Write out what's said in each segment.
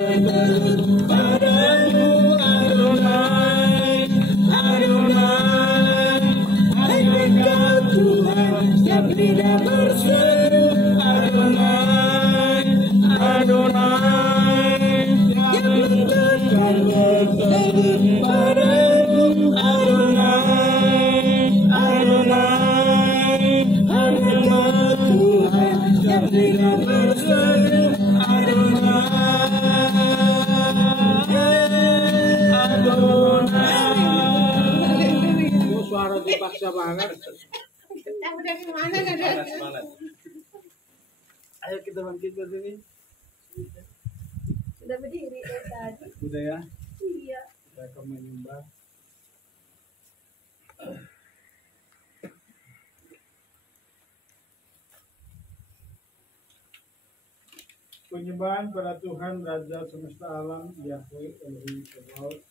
Padamu Adonai, Adonai, hanya Kau Tuhan yang tidak berseru. Adonai, Adonai, yang letakkan berseru. Padamu Adonai, Adonai, hanya Kau Tuhan yang tidak berseru. Suara dipaksa banget. Dari mana ada? Ayo kita bangkit berdiri. Sudah berdiri dari tadi. Udah ya? Iya. Kita akan menyembah. Penyembahan pada Tuhan Raja semesta alam, Yahweh Elohim Tsebaot.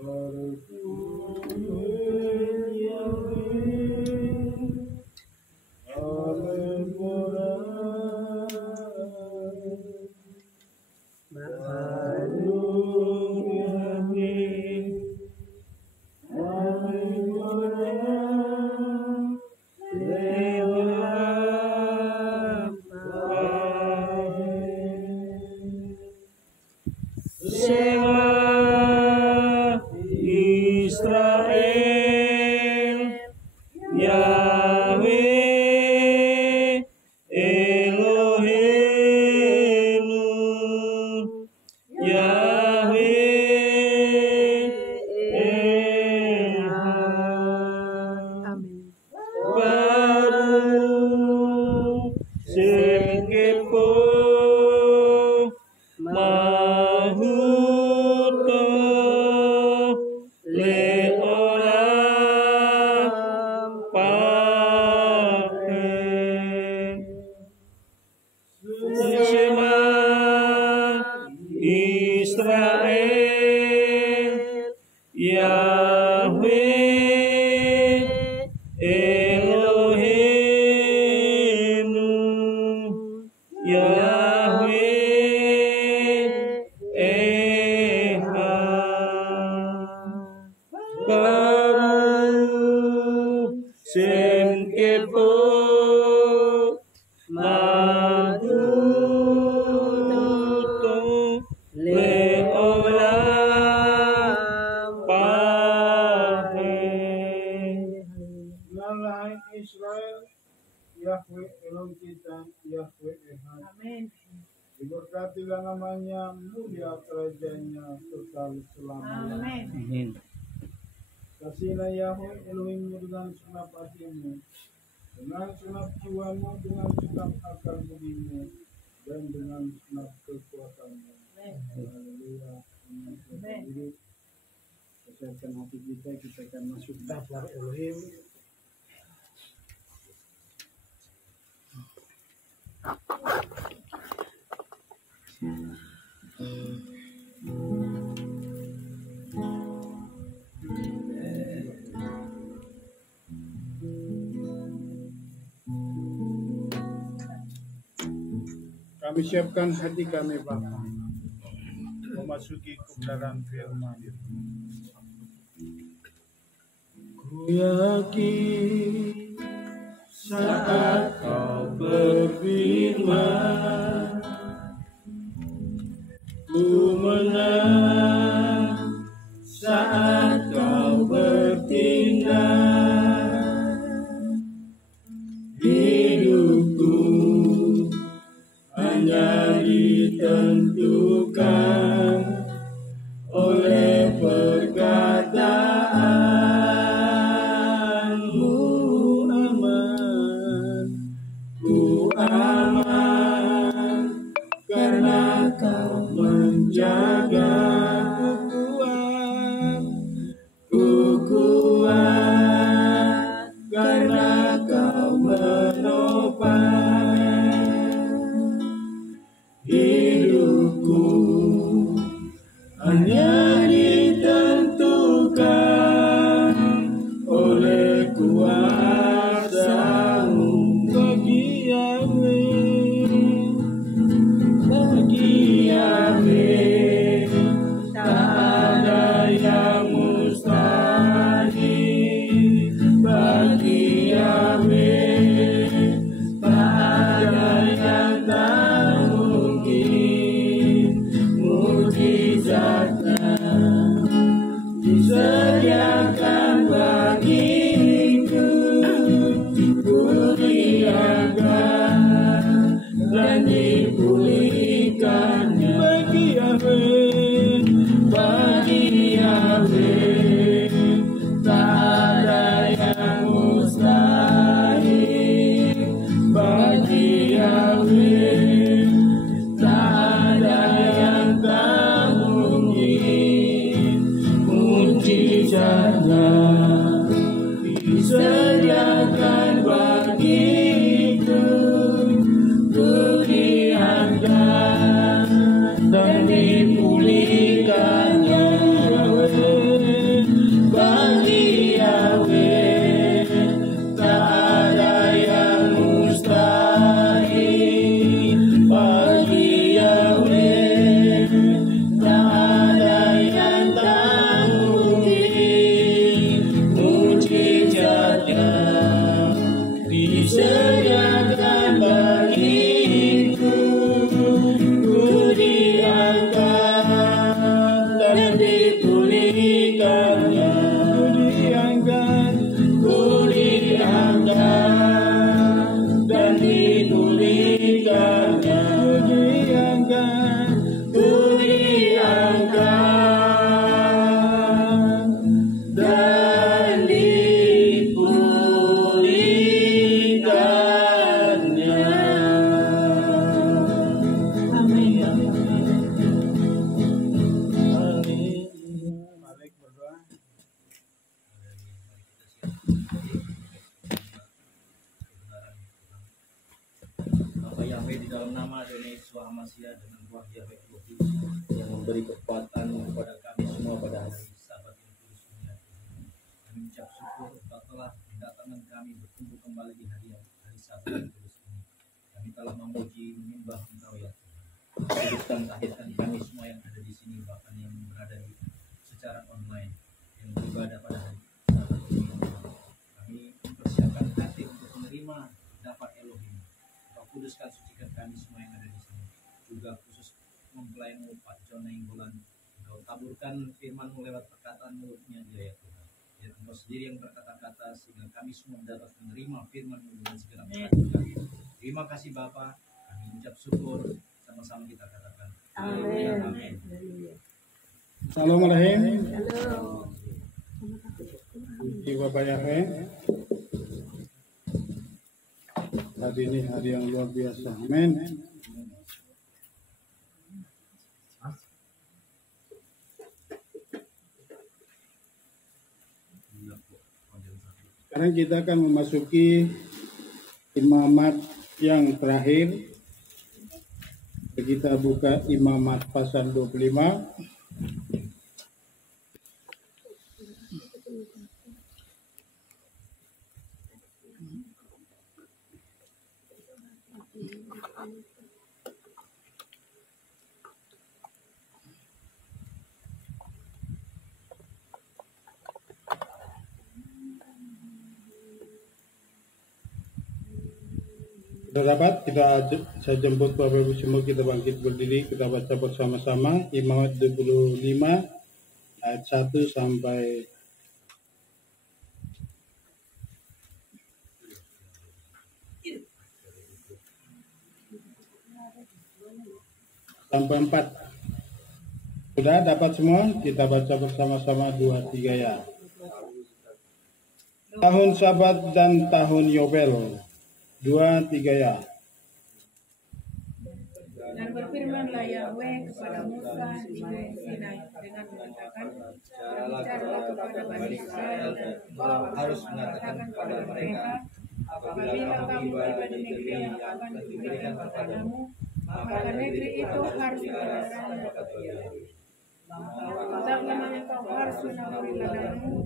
Bertuhan Yahweh, Alemora, Aduh Yahweh, Alemora, diberkatilah namanya, mulia kerajaannya kekal selamanya. Amin. Kasihlah Yahweh Elohimmu dengan segenap hatimu, dengan segenap jiwamu, dengan segenap akal budimu, dan dengan segenap kekuatanmu. Haleluya. Amin. Kesehatan hati kita akan masuk daftar Elohim. Kami siapkan hati kami Bapa memasuki kebenaran firman. Ku yakin saat Kau berfirman, ku menang saat Kau bertindak. Hidupku hanya ditentukan oleh perkataanmu. Aman, ku aman karena Kau menjaga. Ku kuat karena Kau menopang. Hidupku hanya ditentukan oleh kuasa-Mu. Bagi Yahweh, bagi Masia dengan roh Yahweh Elohim yang memberi kekuatan kepada kami semua pada hari Sabat yang kudus ini. Kami ucap syukur Engkau telah mendatangkan kami berkumpul kembali di hari Sabat yang kudus ini. Kami telah memuji menyembah Engkau ya Tuhan. Kuduskan tahirkan kami semua yang ada di sini, bahkan yang berada di secara online yang beribadah pada hari Sabat ini. Kami mempersiapkan hati untuk menerima dapat Elohim. Engkau kuduskan sucikan kami semua yang ada di sini. Juga khusus mempelaimu Pak John Nainggolan. Engkau taburkan firman-Mu lewat perkataan mulutnya dia ya Tuhan. Biar Engkau sendiri yang berkata-kata sehingga kami semua dapat menerima firman-Mu dengan segenap hati kami. Terima kasih Bapa. Kami ucap syukur. Sama-sama kita katakan. Amin. Assalamualaikum. Puji Bapak Yahweh. Hari ini hari yang luar biasa. Amin. Sekarang kita akan memasuki imamat yang terakhir. Kita buka imamat pasal 25. Sudah dapat, saya jemput Bapak Ibu semua, kita bangkit berdiri, kita baca bersama-sama Imamat 25 ayat 1 sampai 4. Sudah dapat semua? Kita baca bersama-sama 2-3 ya. Tahun Sabat dan tahun Yobel. 2-3 ya. Dan berfirmanlah Yahweh kepada Musa di Gunung Sinai dengan mengatakan, berbicaralah kepada Bani Israel dan engkau harus mengatakan kepada mereka, apabila kamu tiba di negeri yang akan diberikan kepadamu, maka negeri itu harus meneladani. Tetap lamanya kau harus menaburi ladangmu,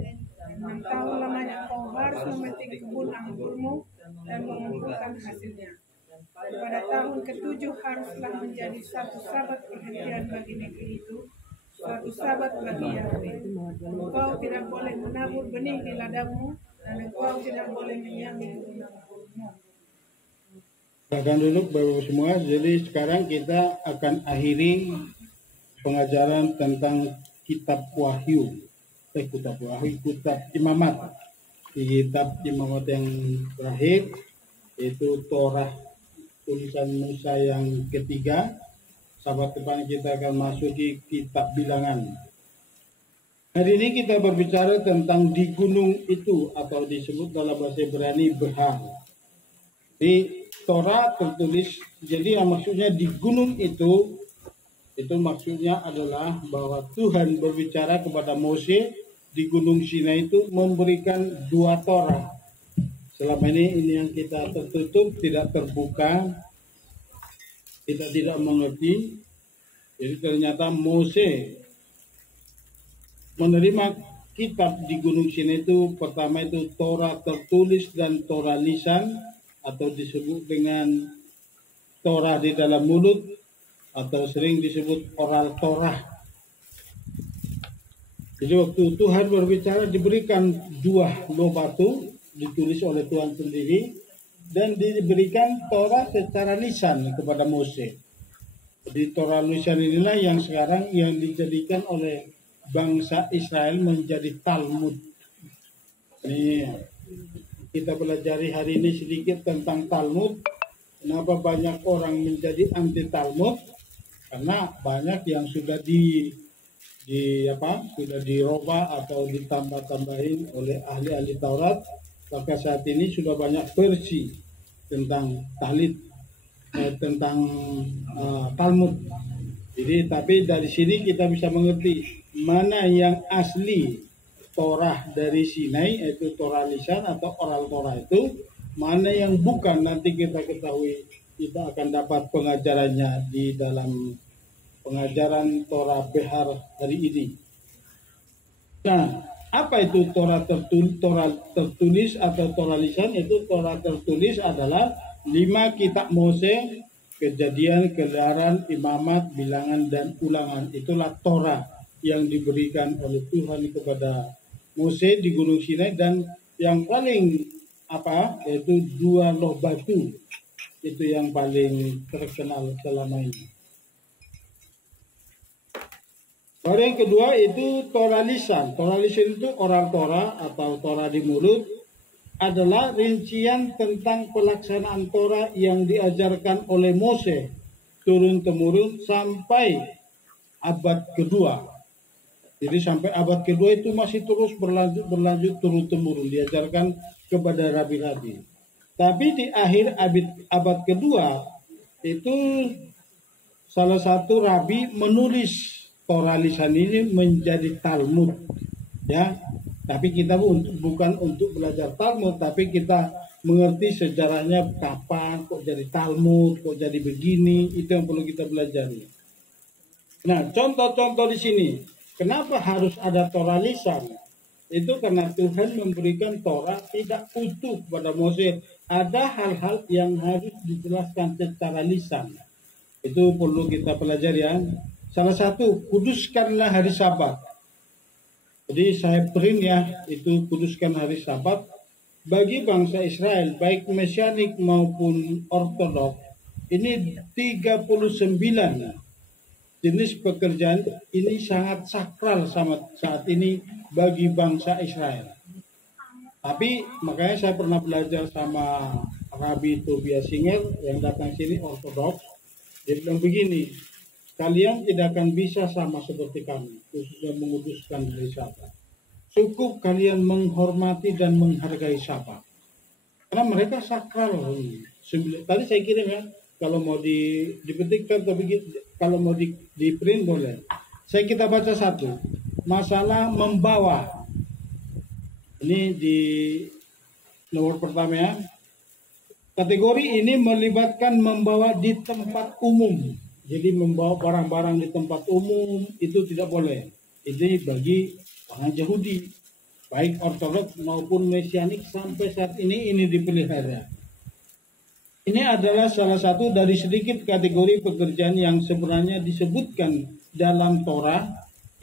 6 tahun lamanya kau harus memetik kebun anggurmu dan mengumpulkan hasilnya. Dan pada tahun ke-7 haruslah menjadi satu sabat perhentian bagi negeri itu, suatu sabat bagi Yahweh. Engkau tidak boleh menabur benih di ladangmu, dan engkau tidak boleh menyambi kebun anggurmu. Silakan duduk Bapak-Ibu semua. Jadi sekarang kita akan akhiri pengajaran tentang kitab Wahyu. Kitab Wahyu, kitab Imamat. Kitab Imamat yang terakhir yaitu Torah tulisan Musa yang ketiga. Sahabat depan kita akan masuki kitab Bilangan. Hari ini kita berbicara tentang di gunung itu, atau disebut dalam bahasa Ibrani Behar. Di Torah tertulis, jadi yang maksudnya di gunung itu maksudnya adalah bahwa Tuhan berbicara kepada Mose di Gunung Sinai itu memberikan 2 Torah. Selama ini yang kita tertutup, tidak terbuka, kita tidak mengerti. Jadi ternyata Mose menerima kitab di Gunung Sinai itu, pertama itu Torah tertulis dan Torah lisan, atau disebut dengan Torah di dalam mulut, atau sering disebut oral Torah. Jadi waktu Tuhan berbicara diberikan 2 loh batu, ditulis oleh Tuhan sendiri, dan diberikan Torah secara lisan kepada Mose. Jadi Torah lisan inilah yang sekarang yang dijadikan oleh bangsa Israel menjadi Talmud. Ini kita pelajari hari ini sedikit tentang Talmud. Kenapa banyak orang menjadi anti Talmud? Karena banyak yang sudah sudah dirubah atau ditambah-tambahin oleh ahli-ahli Taurat. Maka saat ini sudah banyak versi tentang Talmud. Jadi tapi dari sini kita bisa mengerti mana yang asli Torah dari Sinai, yaitu Torah lisan atau oral Torah itu, mana yang bukan, nanti kita ketahui kita akan dapat pengajarannya di dalam pengajaran Torah Behar hari ini. Nah, apa itu Torah tertulis atau Torah lisan? Itu Torah tertulis adalah 5 kitab Mose, Kejadian, Keluaran, Imamat, Bilangan, dan Ulangan. Itulah Torah yang diberikan oleh Tuhan kepada Mose di Gunung Sinai, dan yang paling yaitu 2 loh batu. Itu yang paling terkenal selama ini. Baru yang kedua itu Torah lisan. Torah lisan itu oral Torah atau Torah di mulut, adalah rincian tentang pelaksanaan Torah yang diajarkan oleh Mose turun-temurun sampai abad kedua. Jadi sampai abad kedua itu masih terus berlanjut turun-temurun diajarkan kepada rabi-rabi. Tapi di akhir abad kedua itu salah satu rabi menulis Torah lisan ini menjadi Talmud, ya. Tapi kita bukan untuk belajar Talmud, tapi kita mengerti sejarahnya kapan kok jadi Talmud, kok jadi begini, itu yang perlu kita pelajari. Nah, contoh-contoh di sini, kenapa harus ada Torah lisan? Itu karena Tuhan memberikan Torah tidak utuh pada Mose. Ada hal-hal yang harus dijelaskan secara lisan. Itu perlu kita pelajari, ya. Salah satu, kuduskanlah hari Sabat. Jadi saya print, ya, itu kuduskan hari Sabat bagi bangsa Israel, baik Mesianik maupun Ortodok. Ini 39 jenis pekerjaan ini sangat sakral saat ini bagi bangsa Israel. Tapi makanya saya pernah belajar sama Rabbi Tobias Singer yang datang sini Ortodoks. Dia bilang begini, kalian tidak akan bisa sama seperti kami, khususnya menguduskan hari Sabat. Cukup kalian menghormati dan menghargai Sabat. Karena mereka sakral. Tadi saya kirim, ya, kalau mau dipetikkan, tapi kalau mau di print boleh. Kita baca satu. Masalah membawa. Ini di nomor pertama, ya. Kategori ini melibatkan membawa di tempat umum. Jadi membawa barang-barang di tempat umum itu tidak boleh. Ini bagi orang Yahudi, baik Ortodoks maupun Mesianik sampai saat ini dipelihara. Ini adalah salah satu dari sedikit kategori pekerjaan yang sebenarnya disebutkan dalam Torah.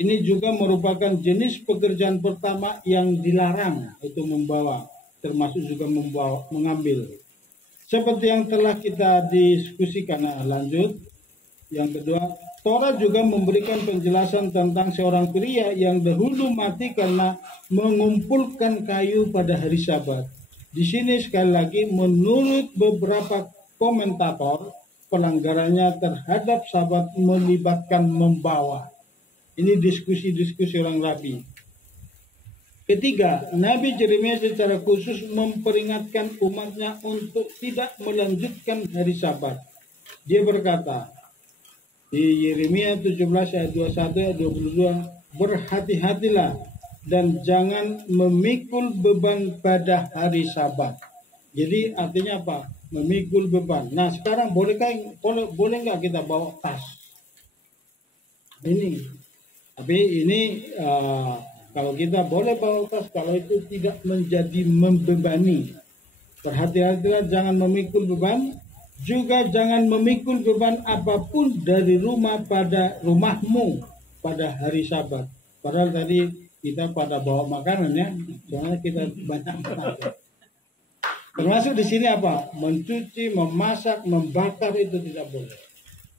Ini juga merupakan jenis pekerjaan pertama yang dilarang, itu membawa, termasuk juga mengambil. Seperti yang telah kita diskusikan. Lanjut. Yang kedua, Torah juga memberikan penjelasan tentang seorang pria yang dahulu mati karena mengumpulkan kayu pada hari Sabat. Di sini sekali lagi menurut beberapa komentator, pelanggarannya terhadap Sabat melibatkan membawa. Ini diskusi-diskusi orang rabi. Ketiga, Nabi Yeremia secara khusus memperingatkan umatnya untuk tidak melanjutkan hari Sabat. Dia berkata, di Yeremia 17 ayat 21 ayat 22, berhati-hatilah dan jangan memikul beban pada hari Sabat. Jadi artinya apa? Memikul beban. Nah, sekarang boleh nggak kita bawa tas? Tapi ini kalau kita boleh bawa tas, kalau itu tidak menjadi membebani. Berhati-hatilah jangan memikul beban. Juga jangan memikul beban apapun dari rumahmu pada hari Sabat. Padahal tadi kita pada bawa makanan, ya, soalnya kita banyak makan. Termasuk di sini apa? Mencuci, memasak, membakar itu tidak boleh.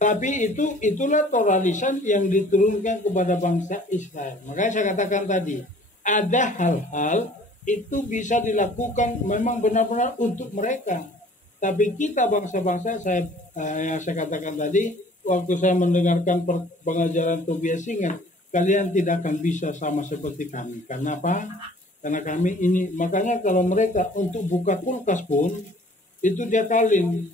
Tapi itulah Torah lisan yang diturunkan kepada bangsa Israel. Makanya saya katakan tadi, ada hal-hal itu bisa dilakukan memang benar-benar untuk mereka. Tapi kita bangsa-bangsa, yang saya katakan tadi, waktu saya mendengarkan pengajaran Tobias Singer, kalian tidak akan bisa sama seperti kami. Karena apa? Karena kami ini, makanya kalau mereka untuk buka kulkas pun, itu dia kalin.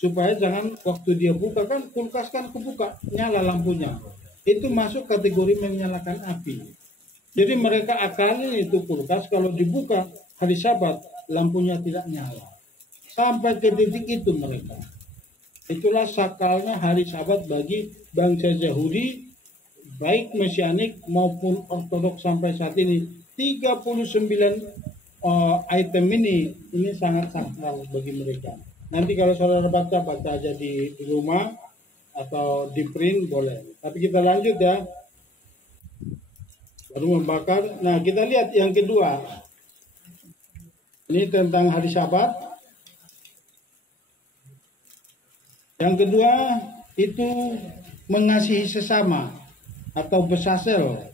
Supaya jangan waktu dia buka, kan kulkas kan kebuka, nyala lampunya. Itu masuk kategori menyalakan api. Jadi mereka akalin itu kulkas, kalau dibuka hari Sabat, lampunya tidak nyala. Sampai ke titik itu mereka. Itulah sakralnya hari Sabat bagi bangsa Yahudi, baik Mesianik maupun Ortodoks sampai saat ini. 39 item ini sangat sakral bagi mereka. Nanti kalau saudara baca aja di rumah atau di print boleh. Tapi kita lanjut ya. Baru membakar. Nah, kita lihat yang kedua. Ini tentang hari Sabat. Yang kedua itu mengasihi sesama atau besasel.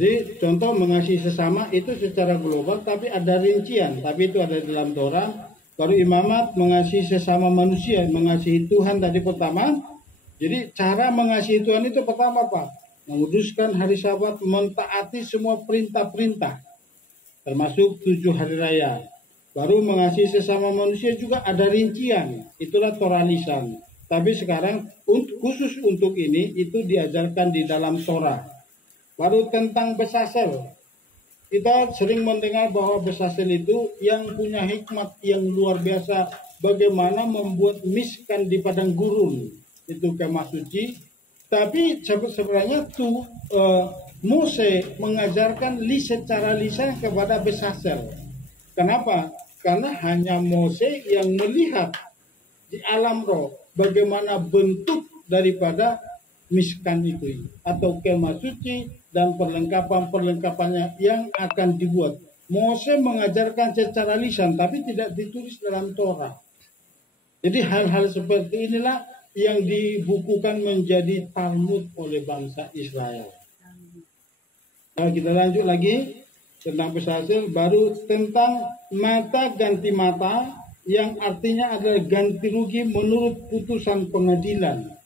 Jadi contoh mengasihi sesama itu secara global, tapi ada rincian, tapi itu ada dalam Torah. Baru imamat mengasihi sesama manusia, mengasihi Tuhan tadi pertama. Jadi cara mengasihi Tuhan itu pertama apa? Menguduskan hari Sabat, mentaati semua perintah-perintah, termasuk 7 hari raya. Baru mengasihi sesama manusia juga ada rincian, itulah Torah lisan. Tapi sekarang khusus untuk ini itu diajarkan di dalam Torah. Baru tentang besasel. Kita sering mendengar bahwa besasel itu yang punya hikmat yang luar biasa. Bagaimana membuat miskan di padang gurun. Itu kemah suci. Tapi sebenarnya Mose mengajarkan secara lisan kepada besasel. Kenapa? Karena hanya Mose yang melihat di alam roh bagaimana bentuk daripada miskan itu atau kemah suci dan perlengkapan-perlengkapannya yang akan dibuat. Mose mengajarkan secara lisan tapi tidak ditulis dalam Torah. Jadi hal-hal seperti inilah yang dibukukan menjadi Talmud oleh bangsa Israel. Nah, kita lanjut lagi tentang besasel, baru tentang mata ganti mata yang artinya adalah ganti rugi menurut putusan pengadilan.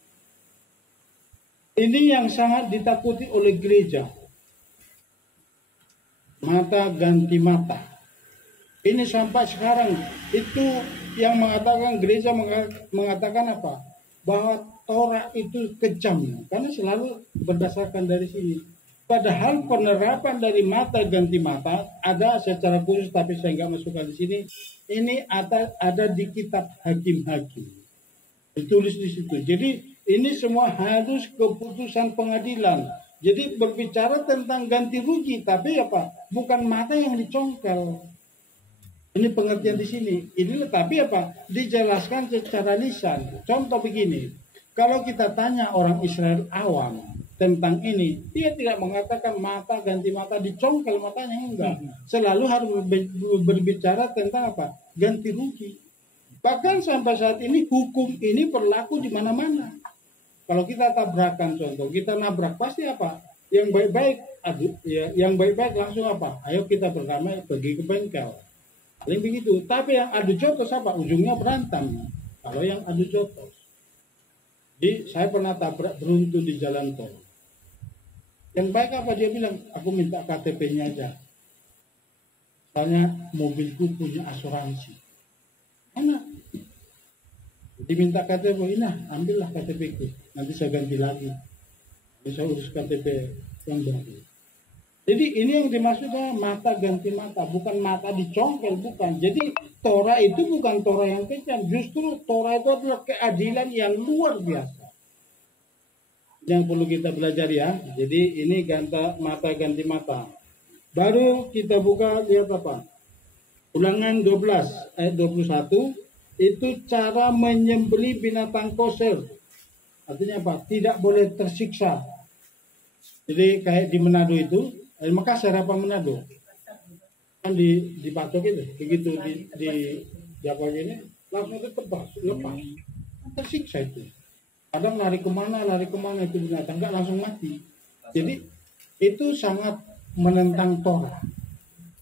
Ini yang sangat ditakuti oleh gereja. Mata ganti mata. Ini sampai sekarang itu yang mengatakan gereja mengatakan apa? Bahwa Torah itu kejam karena selalu berdasarkan dari sini. Padahal penerapan dari mata ganti mata ada secara khusus tapi saya nggak masukkan di sini. Ini ada di kitab Hakim-Hakim. Ditulis di situ. Jadi ini semua harus keputusan pengadilan. Jadi berbicara tentang ganti rugi, tapi apa? Bukan mata yang dicongkel. Ini pengertian di sini. Ini tapi apa? Dijelaskan secara lisan. Contoh begini, kalau kita tanya orang Israel awam tentang ini, dia tidak mengatakan mata ganti mata dicongkel matanya, enggak. Selalu harus berbicara tentang apa? Ganti rugi. Bahkan sampai saat ini hukum ini berlaku di mana-mana. Kalau kita tabrakan contoh, kita nabrak pasti apa? Yang baik-baik, yang baik-baik langsung apa? Ayo kita berdamai pergi ke bengkel. Paling begitu. Tapi yang adu jotos apa? Ujungnya berantem. Kalau yang adu jotos. Jadi saya pernah tabrak beruntun di jalan tol. Yang baik apa? Dia bilang, aku minta KTP-nya aja. Soalnya mobilku punya asuransi. Enak. Diminta KTP, nah ambillah KTP-ku. Nanti saya ganti lagi. Bisa urus KTP yang baru. Jadi ini yang dimaksudnya mata ganti mata, bukan mata dicongkel, bukan. Jadi Torah itu bukan Torah yang kejam, justru Torah itu adalah keadilan yang luar biasa. Yang perlu kita belajar ya. Jadi ini mata ganti mata. Baru kita buka lihat apa? Ulangan 12 ayat 21 itu cara menyembelih binatang kosher. Artinya apa? Tidak boleh tersiksa. Jadi kayak di Manado itu, Makassar apa Manado? Kan di patok itu, begitu di apa ini, langsung ditebas, lepas. Tersiksa itu. Kadang lari kemana itu binatang, enggak langsung mati. Jadi itu sangat menentang Torah.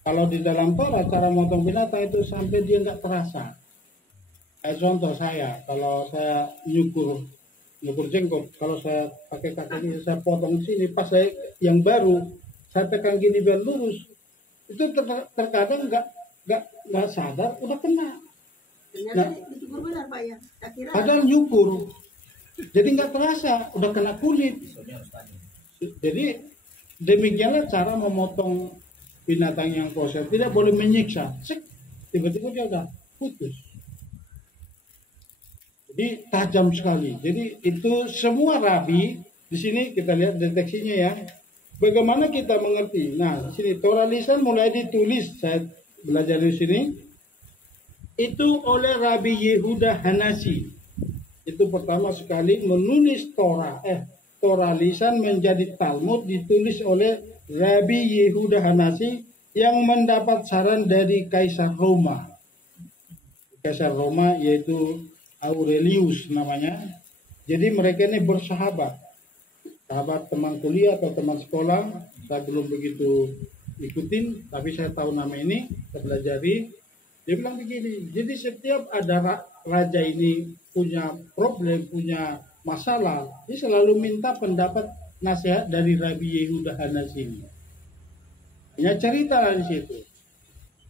Kalau di dalam Torah cara motong binatang itu sampai dia enggak terasa. Contoh saya, kalau saya nyukur jenggot, kalau saya pakai kaki ini saya potong sini, pas saya yang baru saya tekan gini biar lurus, itu terkadang nggak sadar udah kena. Ternyata dicukur benar Pak ya. Tak kira. Padahal nyukur. Jadi nggak terasa, udah kena kulit. Jadi demikianlah cara memotong binatang yang kosher. Tidak boleh menyiksa. Tiba-tiba dia udah putus. Jadi tajam sekali. Jadi itu semua rabi. Di sini kita lihat deteksinya ya. Bagaimana kita mengerti? Nah, di sini Torah lisan mulai ditulis. Saya belajar di sini. Itu oleh Rabi Yehuda Hanasi. Itu pertama sekali menulis Torah. Torah lisan menjadi Talmud ditulis oleh Rabi Yehuda Hanasi yang mendapat saran dari Kaisar Roma. Kaisar Roma yaitu Aurelius namanya. Jadi mereka ini bersahabat. Sahabat teman kuliah atau teman sekolah. Saya belum begitu ikutin, tapi saya tahu nama ini, saya pelajari. Dia bilang begini, jadi setiap ada raja ini punya problem, punya masalah, dia selalu minta pendapat nasihat dari Rabi Yehuda Hanasi ini. Hanya cerita di situ.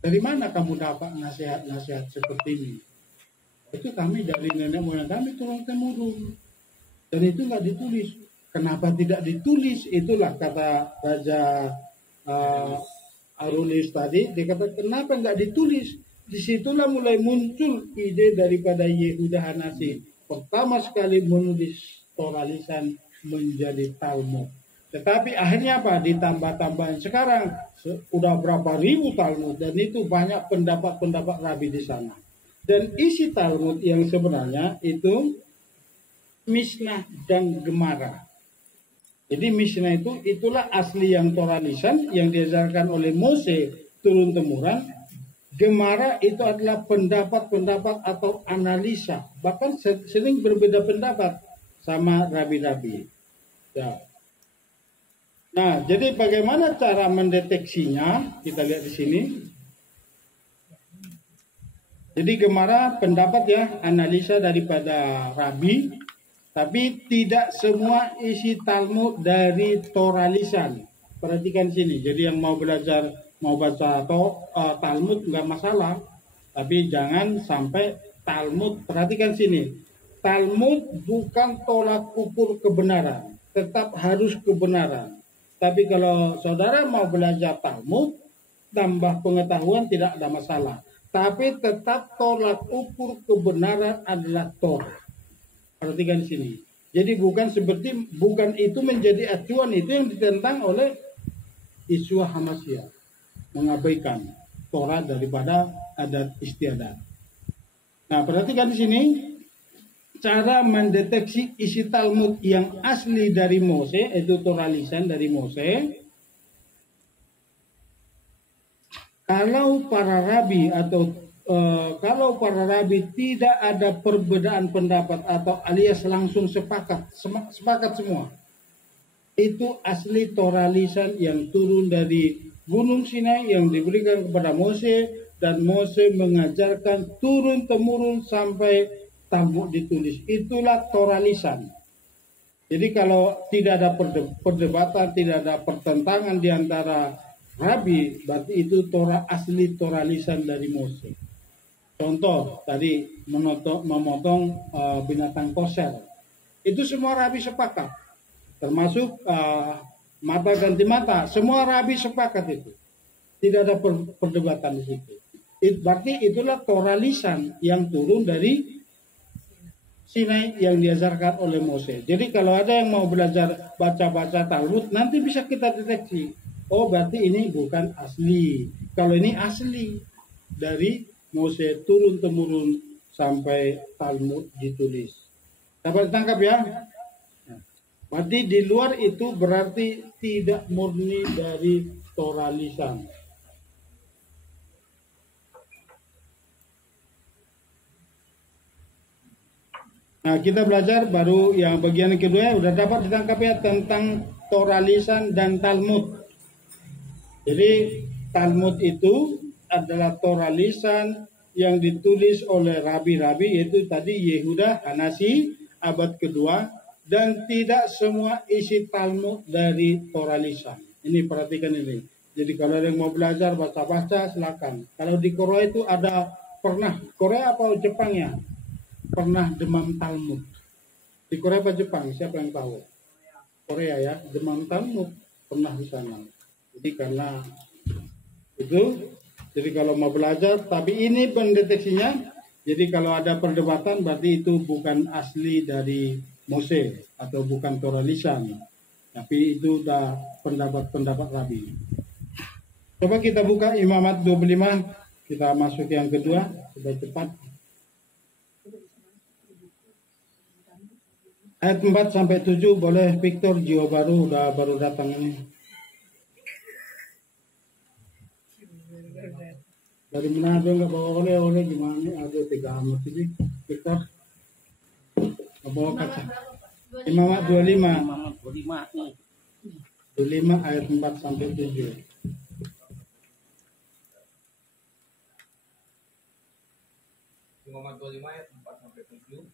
Dari mana kamu dapat nasihat-nasihat seperti ini? Itu kami dari nenek moyang kami turun-temurun. Dan itu nggak ditulis. Kenapa tidak ditulis? Itulah kata Raja Aurelius tadi. Dia kata kenapa nggak ditulis? Disitulah mulai muncul ide daripada Yehuda Hanasi. Pertama sekali menulis Torah lisan menjadi Talmud. Tetapi akhirnya apa? Ditambah-tambahin. Sekarang udah berapa ribu Talmud dan itu banyak pendapat-pendapat rabi di sana. Dan isi Talmud yang sebenarnya itu Mishnah dan Gemara. Jadi Mishnah itulah asli yang Torah lisan yang diajarkan oleh Mose turun-temurun. Gemara itu adalah pendapat-pendapat atau analisa. Bahkan sering berbeda pendapat sama rabi-rabi. Ya. Nah, jadi bagaimana cara mendeteksinya? Kita lihat di sini. Jadi Gemara pendapat ya, analisa daripada rabi. Tapi tidak semua isi Talmud dari Torah lisan. Perhatikan sini. Jadi yang mau belajar, mau baca Talmud nggak masalah. Tapi jangan sampai Talmud. Perhatikan sini. Talmud bukan tolak ukur kebenaran. Tetap harus kebenaran. Tapi kalau saudara mau belajar Talmud, tambah pengetahuan tidak ada masalah. Tapi tetap tolak ukur kebenaran adalah Torah. Perhatikan di sini. Jadi bukan itu menjadi acuan, itu yang ditentang oleh Yeshua HaMashiach. Mengabaikan Torah daripada adat istiadat. Nah, perhatikan di sini cara mendeteksi isi Talmud yang asli dari Mose, itu Torah lisan dari Mose. Kalau para rabi tidak ada perbedaan pendapat atau alias langsung sepakat semua. Itu asli Torah lisan yang turun dari Gunung Sinai yang diberikan kepada Mose dan Mose mengajarkan turun-temurun sampai Talmud ditulis. Itulah Torah lisan. Jadi kalau tidak ada perdebatan, tidak ada pertentangan di antara rabi, berarti itu Torah asli Torah lisan dari Mose. Contoh tadi memotong binatang kosher, itu semua rabi sepakat, termasuk mata ganti mata, semua rabi sepakat itu, tidak ada perdebatan di situ. Berarti itulah Torah lisan yang turun dari Sinai yang diajarkan oleh Mose. Jadi kalau ada yang mau belajar baca-baca Talmud, nanti bisa kita deteksi. Oh berarti ini bukan asli. Kalau ini asli dari Mose turun-temurun sampai Talmud ditulis. Dapat ditangkap ya? Berarti di luar itu berarti tidak murni dari Torah lisan. Nah, kita belajar baru yang bagian kedua udah dapat ditangkap ya tentang Torah lisan dan Talmud. Jadi Talmud itu adalah Torah lisan yang ditulis oleh rabi-rabi, yaitu tadi Yehuda Hanasi abad kedua, dan tidak semua isi Talmud dari Torah lisan. Ini perhatikan ini. Jadi kalau ada yang mau belajar baca-baca silakan. Kalau di Quran itu ada pernah Korea apa Jepang ya? Pernah demam Talmud. Di Korea apa Jepang? Siapa yang tahu? Korea ya, demam Talmud pernah di sana. Jadi karena itu, jadi kalau mau belajar, tapi ini pendeteksinya. Jadi kalau ada perdebatan berarti itu bukan asli dari Mose atau bukan Torah lisan, tapi itu udah pendapat Rabi. Coba kita buka Imamat 25, kita masuk yang kedua, sudah cepat. Ayat 4 sampai 7 boleh Victor, jiwa baru udah baru datang ini. Dari Manado nggak bawa oleh gimana? Ada 3 amat ini Victor. Nggak bawa kaca. Imamat 25. 25 ayat 4 sampai 7. Imamat 25 ayat 4 sampai 7.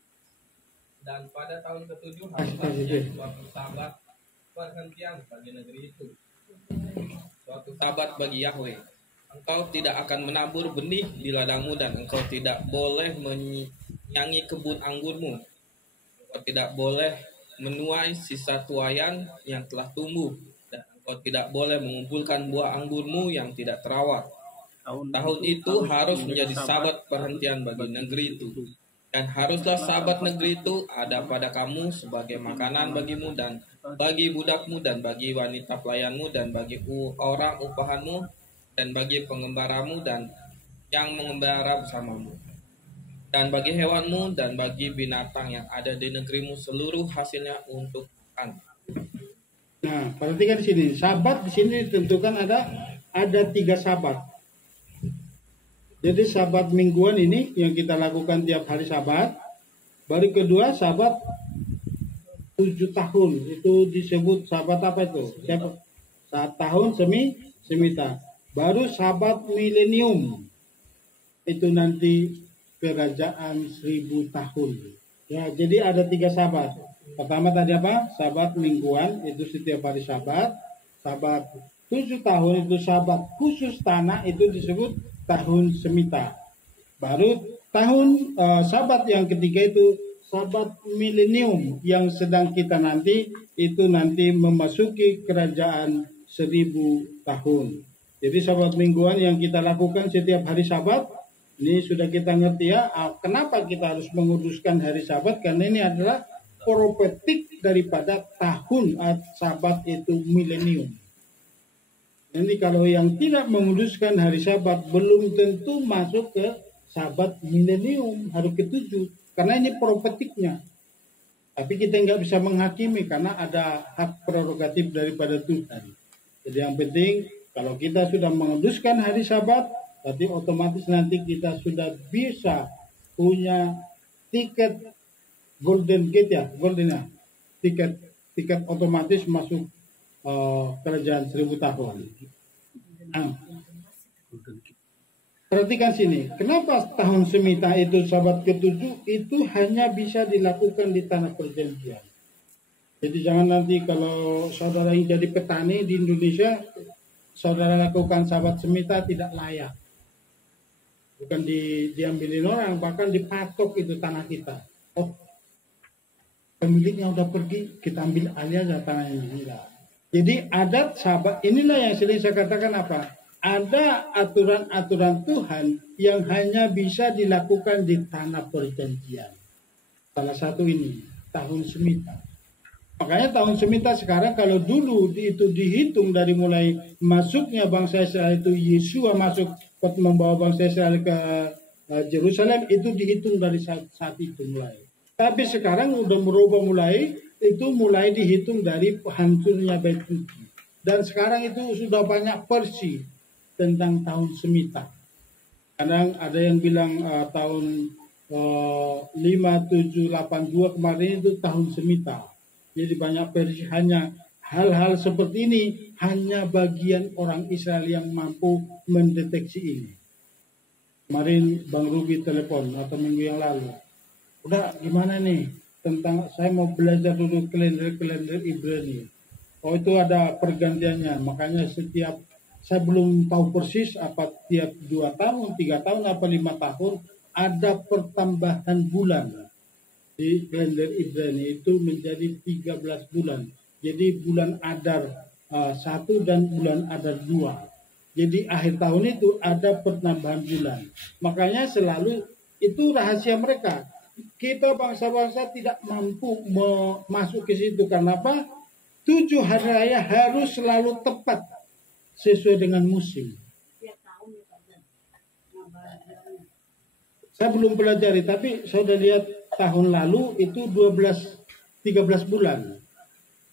Dan pada tahun ke-7 haruslah menjadi suatu sabat perhentian bagi negeri itu, suatu sabat bagi Yahweh. Engkau tidak akan menabur benih di ladangmu, dan engkau tidak boleh menyiangi kebun anggurmu. Engkau tidak boleh menuai sisa tuayan yang telah tumbuh, dan engkau tidak boleh mengumpulkan buah anggurmu yang tidak terawat. Tahun itu harus menjadi sabat perhentian bagi negeri itu. Dan haruslah sabat negeri itu ada pada kamu sebagai makanan bagimu dan bagi budakmu dan bagi wanita pelayanmu dan bagi orang upahanmu dan bagi pengembaramu dan yang mengembara bersamamu dan bagi hewanmu dan bagi binatang yang ada di negerimu, seluruh hasilnya untuk makan. Nah, perhatikan di sini. Sabat di sini ditentukan ada 3 sabat. Jadi sabat mingguan ini yang kita lakukan tiap hari sabat. Baru kedua sabat 7 tahun. Itu disebut sabat apa itu? Saat tahun semita. Baru sabat milenium. Itu nanti kerajaan 1000 tahun. Ya, jadi ada 3 sabat. Pertama tadi apa? Sabat mingguan, itu setiap hari sabat. Sabat 7 tahun itu sabat khusus tanah, itu disebut tahun semita. Baru tahun sabat yang ketiga itu sabat milenium yang sedang kita nanti, itu nanti memasuki kerajaan 1000 tahun. Jadi sabat mingguan yang kita lakukan setiap hari sabat, ini sudah kita ngerti ya. Kenapa kita harus menguduskan hari sabat? Karena ini adalah profetik daripada tahun sabat itu milenium. Nanti kalau yang tidak menguduskan hari sabat belum tentu masuk ke sabat milenium hari ke-7, karena ini profetiknya. Tapi kita nggak bisa menghakimi karena ada hak prerogatif daripada Tuhan. Jadi yang penting kalau kita sudah menguduskan hari sabat, berarti otomatis nanti kita sudah bisa punya tiket golden gate ya, tiket otomatis masuk kerajaan 1000 tahun. Nah, perhatikan sini, kenapa tahun semita itu sabat ke-7 itu hanya bisa dilakukan di tanah perjanjian. Jadi jangan nanti kalau saudara yang jadi petani di Indonesia, saudara lakukan sabat semita tidak layak. Bukan diambilin orang, bahkan dipatok itu tanah kita. Oh, pemiliknya udah pergi, kita ambil alih aja tanahnya. Enggak. Jadi adat sabat, inilah yang sering saya katakan apa? Ada aturan-aturan Tuhan yang hanya bisa dilakukan di tanah perjanjian. Salah satu ini, tahun semita. Makanya tahun semita sekarang kalau dulu itu dihitung dari mulai masuknya bangsa Israel itu, Yesua masuk membawa bangsa Israel ke Yerusalem, itu dihitung dari saat itu mulai. Tapi sekarang udah merubah itu mulai dihitung dari hancurnya Bait Suci. Dan sekarang itu sudah banyak versi tentang tahun semita. Kadang ada yang bilang tahun 5782 kemarin itu tahun semita. Jadi banyak versi, hanya hal-hal seperti ini hanya bagian orang Israel yang mampu mendeteksi ini. Kemarin Bang Ruby telepon atau minggu yang lalu. Udah gimana nih? Tentang saya mau belajar dulu kalender Ibrani. Oh itu ada pergantiannya, makanya setiap saya belum tahu persis apa tiap 2 tahun, 3 tahun, apa 5 tahun ada pertambahan bulan di kalender Ibrani itu menjadi 13 bulan. Jadi bulan Adar 1 dan bulan Adar 2. Jadi akhir tahun itu ada pertambahan bulan. Makanya selalu itu rahasia mereka. Kita bangsa-bangsa tidak mampu masuk ke situ. Karena apa? 7 hari raya harus selalu tepat sesuai dengan musim. Saya belum pelajari, tapi saya sudah lihat tahun lalu itu 13 bulan.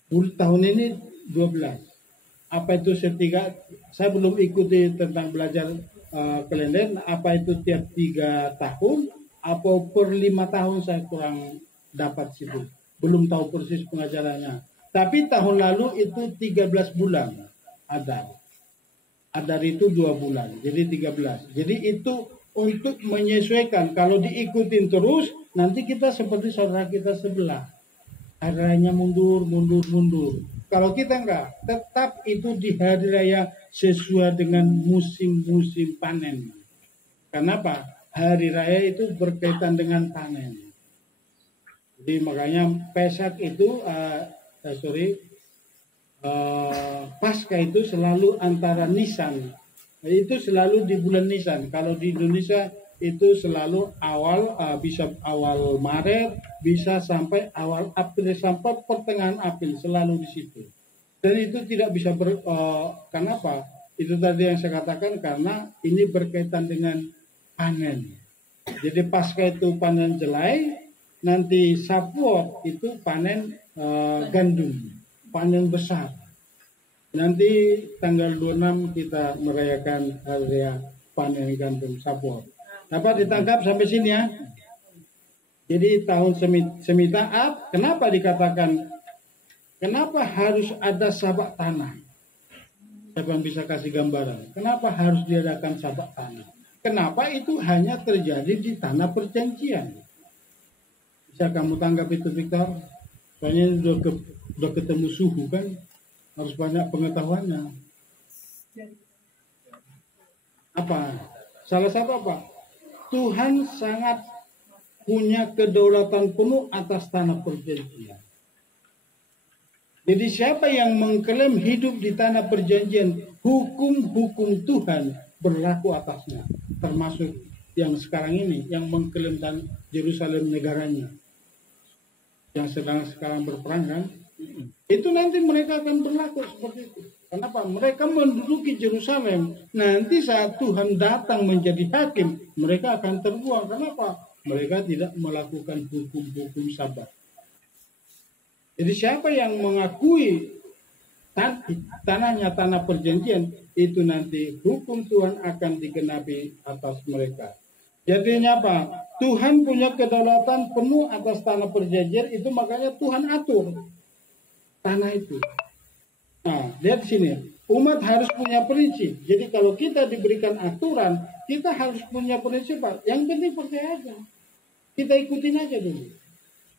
Tahun ini 12. Apa itu setiga? Saya belum ikuti tentang belajar kalender. Apa itu tiap 3 tahun? Apa per 5 tahun, saya kurang dapat situ. Belum tahu persis pengajarannya. Tapi tahun lalu itu 13 bulan Adar. Adar itu 2 bulan, jadi 13. Jadi itu untuk menyesuaikan. Kalau diikutin terus, nanti kita seperti saudara kita sebelah. Hari rayanya mundur. Kalau kita enggak, tetap itu di hari raya sesuai dengan musim-musim panen. Kenapa? Hari raya itu berkaitan dengan panen. Jadi makanya Pesak itu, Paskah itu selalu antara Nisan. Itu selalu di bulan Nisan. Kalau di Indonesia itu selalu bisa awal Maret, bisa sampai awal April, sampai pertengahan April, selalu di situ. Dan itu tidak bisa kenapa? Itu tadi yang saya katakan, karena ini berkaitan dengan panen. Jadi Paskah itu panen jelai, nanti Sapuot itu panen gandum, panen besar. Nanti tanggal 26 kita merayakan hari raya panen gandum Sapuot. Dapat ditangkap sampai sini ya. Jadi tahun Semitaat, kenapa dikatakan, kenapa harus ada sabak tanah? Siapa yang bisa kasih gambaran? Kenapa harus diadakan sabak tanah? Kenapa itu hanya terjadi di tanah perjanjian? Bisa kamu tanggap itu, Victor? Soalnya udah ketemu suhu kan, harus banyak pengetahuannya. Apa? Salah satu apa? Tuhan sangat punya kedaulatan penuh atas tanah perjanjian. Jadi siapa yang mengklaim hidup di tanah perjanjian, hukum-hukum Tuhan berlaku atasnya. Termasuk yang sekarang ini, yang mengklaim dan Yerusalem negaranya, yang sekarang berperang kan, itu nanti mereka akan berlaku seperti itu. Kenapa? Mereka menduduki Yerusalem. Nanti saat Tuhan datang menjadi hakim, mereka akan terbuang. Kenapa? Mereka tidak melakukan hukum-hukum Sabat. Jadi siapa yang mengakui tanahnya tanah perjanjian, itu nanti hukum Tuhan akan digenapi atas mereka. Jadinya apa? Tuhan punya kedaulatan penuh atas tanah perjanjian, itu makanya Tuhan atur tanah itu. Nah, lihat sini, umat harus punya prinsip. Jadi kalau kita diberikan aturan, kita harus punya prinsip. Yang penting percaya aja. Kita ikutin aja dulu.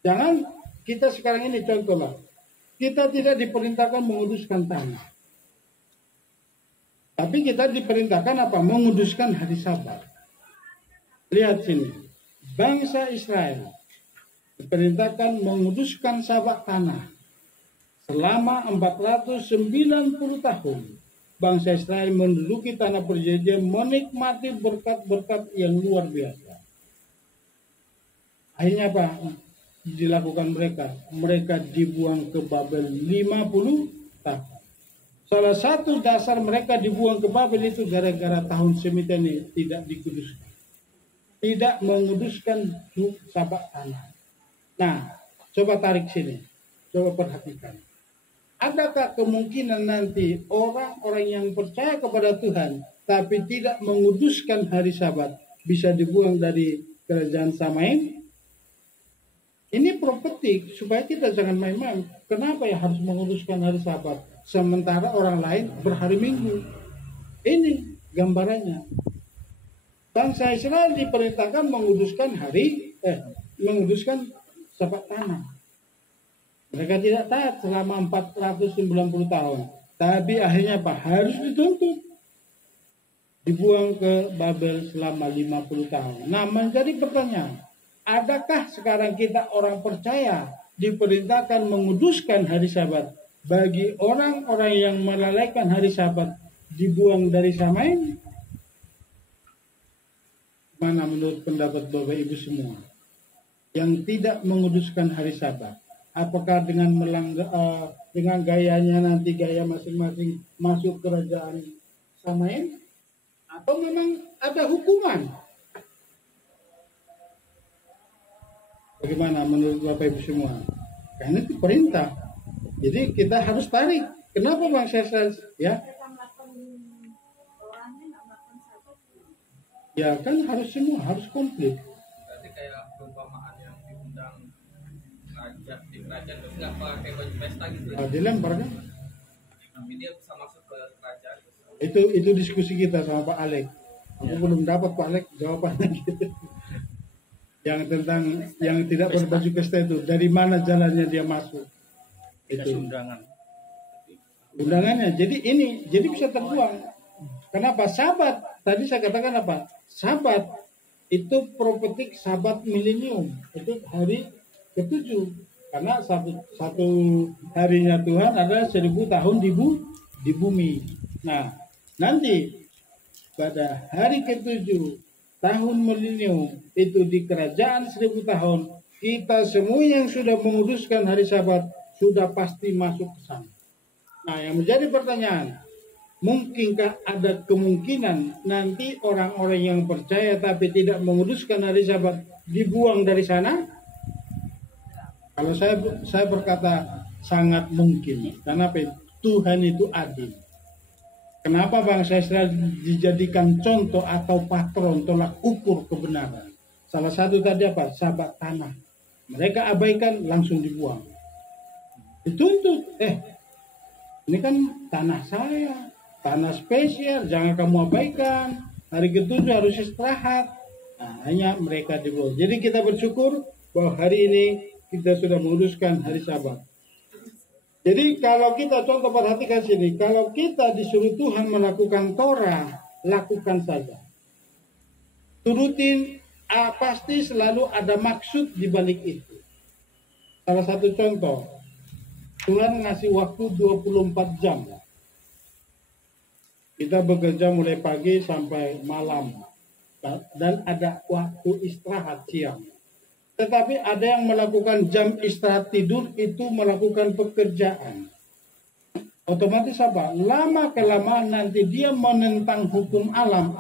Jangan kita sekarang ini contohlah, kita tidak diperintahkan menguduskan tanah. Tapi kita diperintahkan apa? Menguduskan hari Sabat. Lihat sini, bangsa Israel diperintahkan menguduskan Sabat tanah. Selama 490 tahun, bangsa Israel menduduki tanah perjanjian, menikmati berkat-berkat yang luar biasa. Akhirnya apa dilakukan mereka? Mereka dibuang ke Babel 50 tahun. Salah satu dasar mereka dibuang ke Babel itu gara-gara tahun Semita ini tidak dikuduskan. Tidak menguduskan Sabat tanah. Nah, coba tarik sini. Coba perhatikan. Adakah kemungkinan nanti orang-orang yang percaya kepada Tuhan tapi tidak menguduskan hari Sabat bisa dibuang dari kerajaan Samaim? Ini profetik supaya kita jangan main-main. Kenapa ya harus menguduskan hari Sabat sementara orang lain berhari Minggu? Ini gambarannya. Bangsa Israel diperintahkan menguduskan menguduskan Sabat tanah. Mereka tidak taat selama 490 tahun. Tapi akhirnya apa? Harus dituntut. dibuang ke Babel selama 50 tahun. Nah, menjadi pertanyaan, adakah sekarang kita orang percaya diperintahkan menguduskan hari Sabat bagi orang-orang yang melalaikan hari Sabat dibuang dari Samain? Mana menurut pendapat Bapak Ibu semua yang tidak menguduskan hari Sabat? Apakah dengan dengan gayanya nanti gaya masing-masing masuk kerajaan Samain, atau memang ada hukuman? Bagaimana menurut Bapak Ibu semua? Karena itu perintah. Jadi kita harus tarik. Kenapa Bang Sesal? Ya. Ya kan harus semua, harus komplit. Berarti kayak perumpamaan yang diundang raja di kerajaan terus nggak pakai baju pesta gitu. Dilempar kan? Tapi dia bisa masuk ke kerajaan. Itu diskusi kita sama Pak Alek. Aku belum dapat Pak Alek jawabannya gitu. Yang tentang yang tidak berbaju pesta itu, dari mana jalannya dia masuk? Itu undangannya. Jadi bisa terbuang. Kenapa? Sabat. Tadi saya katakan apa? Sabat itu profetik Sabat milenium. Itu hari ke-7. Karena satu harinya Tuhan adalah 1000 tahun di bumi. Nah, nanti pada hari ke-7 tahun milenium itu di kerajaan 1000 tahun, kita semua yang sudah menguduskan hari Sabat sudah pasti masuk ke sana. Nah, yang menjadi pertanyaan, mungkinkah ada kemungkinan nanti orang-orang yang percaya tapi tidak menguduskan hari Sabat dibuang dari sana? Kalau saya berkata sangat mungkin. Karena Tuhan itu adil. Kenapa bangsa Israel dijadikan contoh atau patron tolak ukur kebenaran? Salah satu tadi apa? Sabat tanah. Mereka abaikan, langsung dibuang. Dituntut, ini kan tanah saya, tanah spesial, jangan kamu abaikan. Hari ke-7 harus istirahat. Nah, hanya mereka dibuang. Jadi kita bersyukur bahwa hari ini kita sudah menguruskan hari Sabat. Jadi kalau kita contoh perhatikan sini, kalau kita disuruh Tuhan melakukan Torah, lakukan saja. Turutin, pasti selalu ada maksud di balik itu. Salah satu contoh, Tuhan ngasih waktu 24 jam. Kita bekerja mulai pagi sampai malam. Dan ada waktu istirahat siang. Tetapi ada yang melakukan jam istirahat tidur itu melakukan pekerjaan. Otomatis apa? Lama-kelamaan nanti dia menentang hukum alam,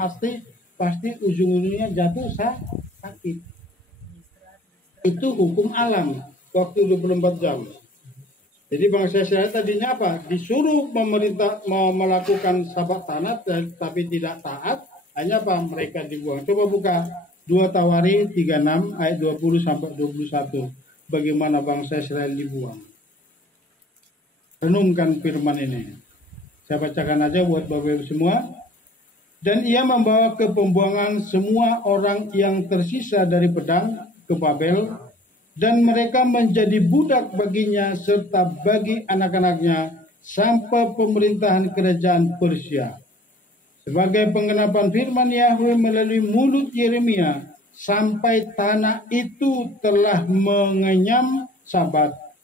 pasti ujung-ujungnya jatuh sakit. Itu hukum alam, waktu 24 jam. Jadi bangsa Israel tadinya apa? Disuruh pemerintah melakukan Sabat tanah, tapi tidak taat, hanya apa? Mereka dibuang. Coba buka 2 Tawari 36 ayat 20 sampai 21. Bagaimana bangsa Israel dibuang. Renungkan firman ini. Saya bacakan aja buat Bapak Ibu semua. Dan ia membawa ke pembuangan semua orang yang tersisa dari pedang ke Babel, dan mereka menjadi budak baginya serta bagi anak-anaknya sampai pemerintahan kerajaan Persia. Sebagai penggenapan firman Yahweh melalui mulut Yeremia, sampai tanah itu telah mengenyam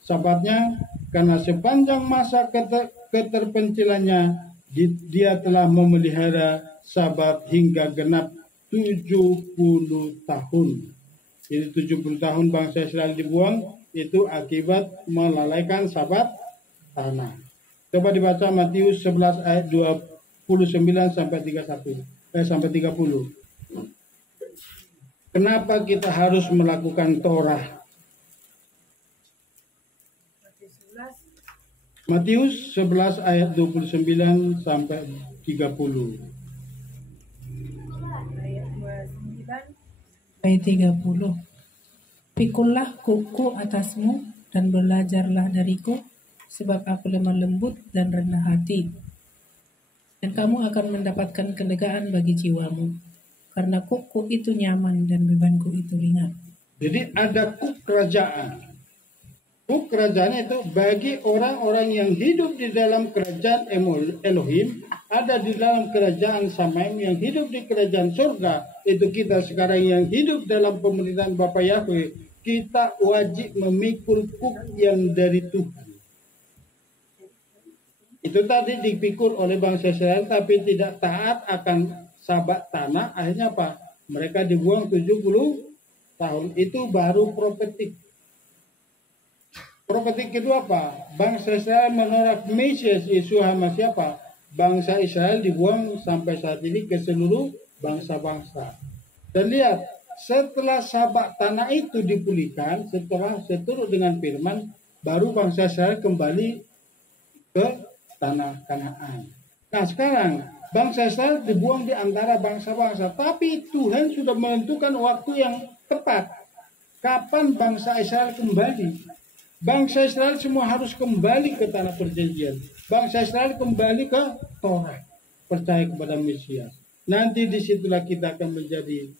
sabatnya, karena sepanjang masa keterpencilannya dia telah memelihara Sabat hingga genap 70 tahun. Jadi 70 tahun bangsa Israel dibuang itu akibat melalaikan Sabat tanah. Coba dibaca Matius 11 ayat 29 sampai 30. Kenapa kita harus melakukan Torah? Matius 11 ayat 29 sampai 30. Ayat 30. Pikullah kuku atasmu dan belajarlah dariku, sebab aku lemah lembut dan rendah hati. Dan kamu akan mendapatkan kelegaan bagi jiwamu, karena kuku itu nyaman dan bebanku itu ringan. Jadi ada kuk kerajaan. Kuk kerajaan itu bagi orang-orang yang hidup di dalam kerajaan Elohim, ada di dalam kerajaan Samaim, yang hidup di kerajaan surga. Itu kita sekarang yang hidup dalam pemerintahan Bapa Yahweh, kita wajib memikul kuk yang dari Tuhan. Itu tadi dipikul oleh bangsa Israel, tapi tidak taat akan sabat tanah. Akhirnya apa? Mereka dibuang 70 tahun. Itu baru profetik. Profetik kedua apa? Bangsa Israel menolak Mesias Yesus HaMashiach apa? Bangsa Israel dibuang sampai saat ini ke seluruh bangsa-bangsa. Dan lihat, setelah sabat tanah itu dipulihkan, setelah seturut dengan firman, baru bangsa Israel kembali ke tanah Kanaan. Nah sekarang, bangsa Israel dibuang di antara bangsa-bangsa. Tapi Tuhan sudah menentukan waktu yang tepat. Kapan bangsa Israel kembali? Bangsa Israel semua harus kembali ke tanah perjanjian. Bangsa Israel kembali ke Taurat, percaya kepada Mesias. Nanti disitulah kita akan menjadi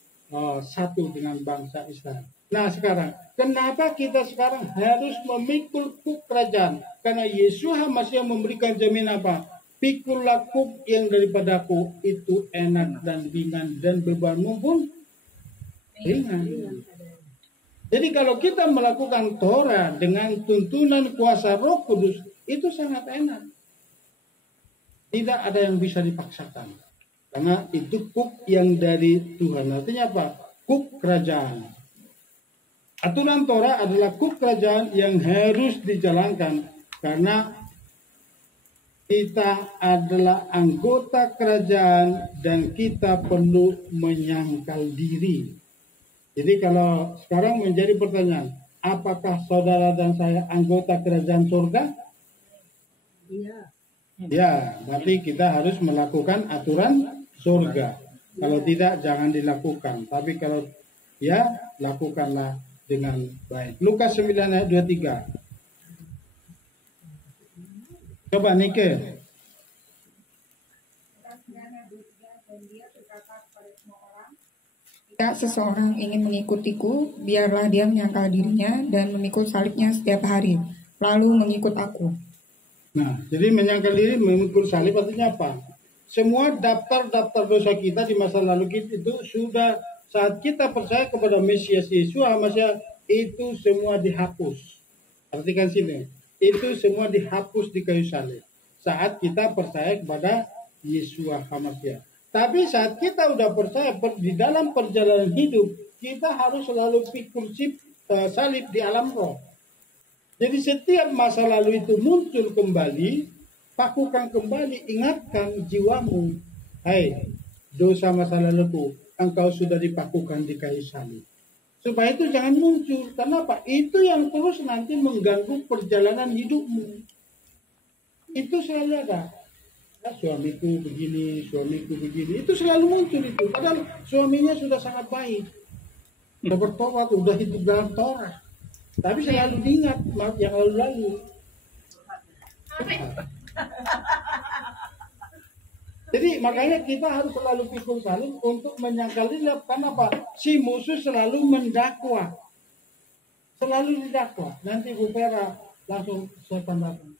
satu dengan bangsa Israel. Nah sekarang, kenapa kita sekarang harus memikul kuk kerajaan? Karena Yesus HaMashiach memberikan jaminan apa? Pikullah kuk yang daripadaku, itu enak dan ringan, dan bebanmu pun ringan. Jadi kalau kita melakukan Torah dengan tuntunan kuasa Roh Kudus, itu sangat enak. Tidak ada yang bisa dipaksakan. Karena itu kuk yang dari Tuhan. Artinya apa? Kuk kerajaan. Aturan Torah adalah kuk kerajaan yang harus dijalankan. Karena kita adalah anggota kerajaan dan kita perlu menyangkal diri. Jadi kalau sekarang menjadi pertanyaan, apakah saudara dan saya anggota kerajaan surga? Iya. Ya, berarti kita harus melakukan aturan surga. Kalau tidak, jangan dilakukan. Tapi kalau ya, lakukanlah dengan baik. Lukas 9 ayat 23. Coba Nike. Jika seseorang ingin mengikutiku, biarlah dia menyangkal dirinya dan memikul salibnya setiap hari, lalu mengikut aku. Nah, jadi menyangkal diri, memikul salib artinya apa? Semua daftar-daftar dosa kita di masa lalu kita itu sudah, saat kita percaya kepada Mesias Yesus HaMashiach, itu semua dihapus. Perhatikan sini, itu semua dihapus di kayu salib. Saat kita percaya kepada Yesus HaMashiach. Tapi saat kita udah percaya di dalam perjalanan hidup, kita harus selalu pikul salib di alam roh. Jadi setiap masa lalu itu muncul kembali, pakukan kembali, ingatkan jiwamu. Hai, dosa masa laluku, engkau sudah dipakukan di kayu salib. Supaya itu jangan muncul. Kenapa? Itu yang terus nanti mengganggu perjalanan hidupmu. Itu selalu ada. Nah, suamiku begini, itu selalu muncul itu. Padahal suaminya sudah sangat baik, sudah bertobat, sudah hidup dalam Torah. Tapi selalu diingat yang lalu-lalu. Jadi makanya kita harus selalu pikul salib untuk menyangkal diri. Karena apa? Si musuh selalu mendakwa, selalu didakwa. Nanti Bu Vera langsung saya tambahkan,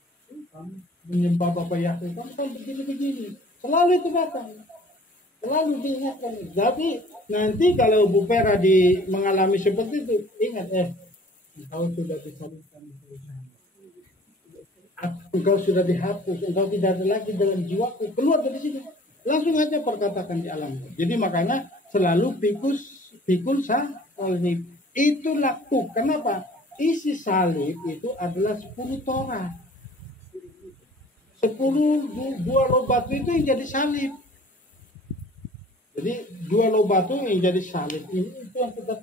menyembah Bapak Yahweh, kamu kan begini-begini. Selalu itu datang. Selalu diingatkan. Jadi nanti kalau Bu Vera mengalami seperti itu, ingat engkau sudah disalibkan. Engkau sudah dihapus. Engkau tidak ada lagi dalam jiwaku. Keluar dari sini. Langsung aja perkatakan di alam. Jadi makanya selalu pikul salib. Itulah kuk. Kenapa? Isi salib itu adalah 10 Torah. 10 dua loh batu itu yang jadi salib. Jadi 2 loh batu yang jadi salib ini itu yang kita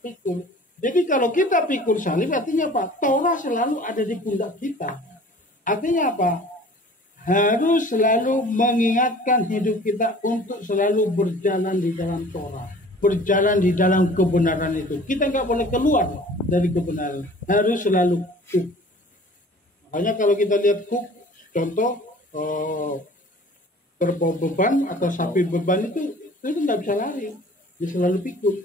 pikul. Jadi kalau kita pikul salib artinya apa? Torah selalu ada di pundak kita. Artinya apa? Harus selalu mengingatkan hidup kita untuk selalu berjalan di dalam Torah, berjalan di dalam kebenaran itu. Kita nggak boleh keluar dari kebenaran. Harus selalu kuk. Makanya kalau kita lihat kuk, contoh kerbau beban atau sapi beban itu nggak bisa lari, dia selalu pikul.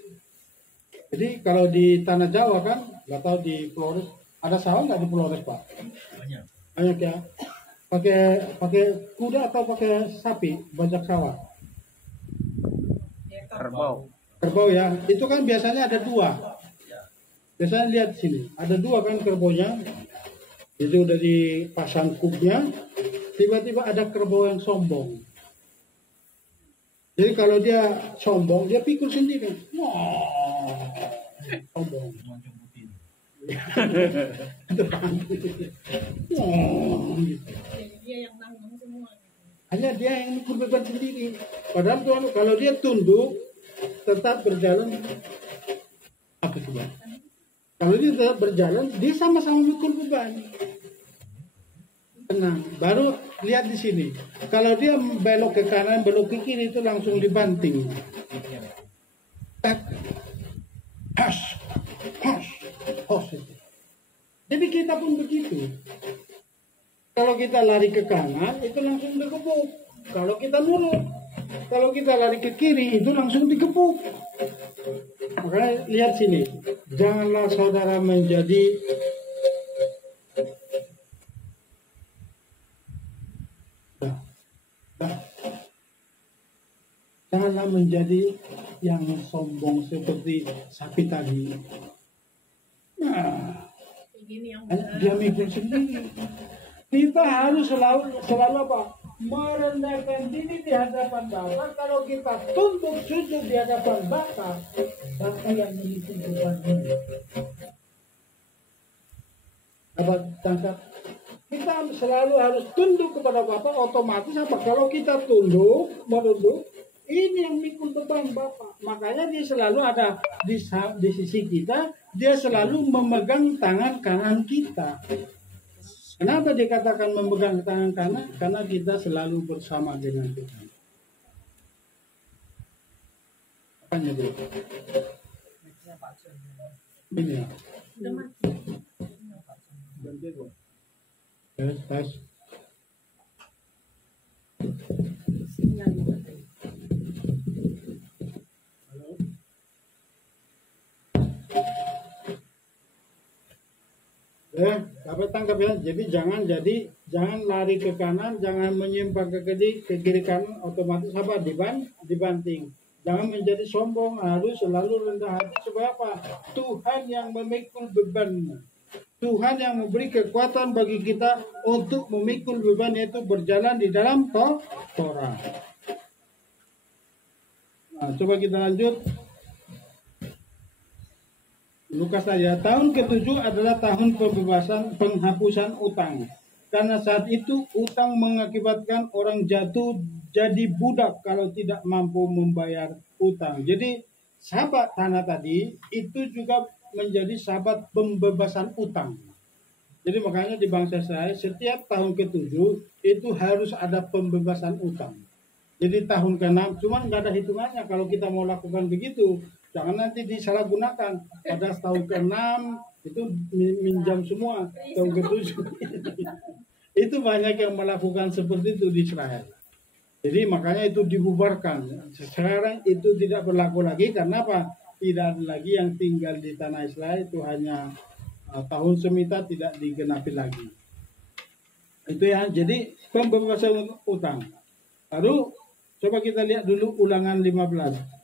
Jadi kalau di tanah Jawa kan, nggak tahu di Flores, Ada sawah nggak di Flores, Pak? Banyak. Banyak ya. Pakai kuda atau pakai sapi bajak sawah? Kerbau. Kerbau ya. Itu kan biasanya ada dua. Biasanya lihat sini, ada dua kan kerbaunya. Itu udah dipasang kupnya. Tiba-tiba ada kerbau yang sombong. Jadi kalau dia sombong, dia pikul sendiri. Wah, sombong. Moncong putih. Wah, gitu. Jadi dia yang tanggung semua. Hanya dia yang mikul beban sendiri. Padahal Tuhan, kalau dia tunduk, tetap berjalan. Apa itu, Bang? Kalau dia tetap berjalan, dia sama-sama mikul beban. Tenang. Baru lihat di sini. Kalau dia belok ke kanan, belok ke kiri itu langsung dibanting. Has, has, has. Jadi kita pun begitu. Kalau kita lari ke kanan, itu langsung dikepuk. Kalau kita nurut. Kalau kita lari ke kiri, itu langsung dikepuk. Makanya lihat sini. Janganlah saudara menjadi janganlah menjadi yang sombong seperti sapi tadi. Nah, Begini yang dia mikir sendiri. Kita harus selalu apa? Merendahkan diri di hadapan Bapa. Kalau kita tunduk sujud di hadapan Bapa, Bapa yang memikul beban ini. Dapat tangkap? Kita selalu harus tunduk kepada Bapa. Otomatis apa? Kalau kita merunduk, ini yang mikul beban Bapak. Makanya dia selalu ada di sisi kita. Dia selalu memegang tangan kanan kita. Kenapa dikatakan memegang tangan kanan? Karena kita selalu bersama dengan Tuhan. Apanya bro? Ini ya. Ganti bro. Tes. sinyal mati. Dapat tangkap ya. Jadi jangan lari ke kanan, jangan menyimpang ke kiri kanan, otomatis apa? Dibanting. Jangan menjadi sombong, harus selalu rendah hati supaya apa? Tuhan yang memikul beban. Tuhan yang memberi kekuatan bagi kita untuk memikul beban, yaitu berjalan di dalam Torah. Nah, coba kita lanjut. Lukas saja, tahun ke-7 adalah tahun penghapusan utang. Karena saat itu utang mengakibatkan orang jatuh jadi budak kalau tidak mampu membayar utang. Jadi sahabat tanah tadi itu juga menjadi sahabat pembebasan utang. Jadi makanya di bangsa saya setiap tahun ke-7 itu harus ada pembebasan utang. Jadi tahun ke-6 cuman nggak ada hitungannya kalau kita mau lakukan begitu. Jangan nanti disalahgunakan. Pada tahun ke-6 itu minjam semua. Tahun ke-7 itu banyak yang melakukan seperti itu di Israel. Jadi makanya itu dibubarkan. Sekarang itu tidak berlaku lagi karena apa? Tidak ada lagi yang tinggal di tanah Israel, itu hanya tahun semita tidak digenapi lagi. Itu ya. Jadi pembebasan utang. Lalu coba kita lihat dulu Ulangan 15.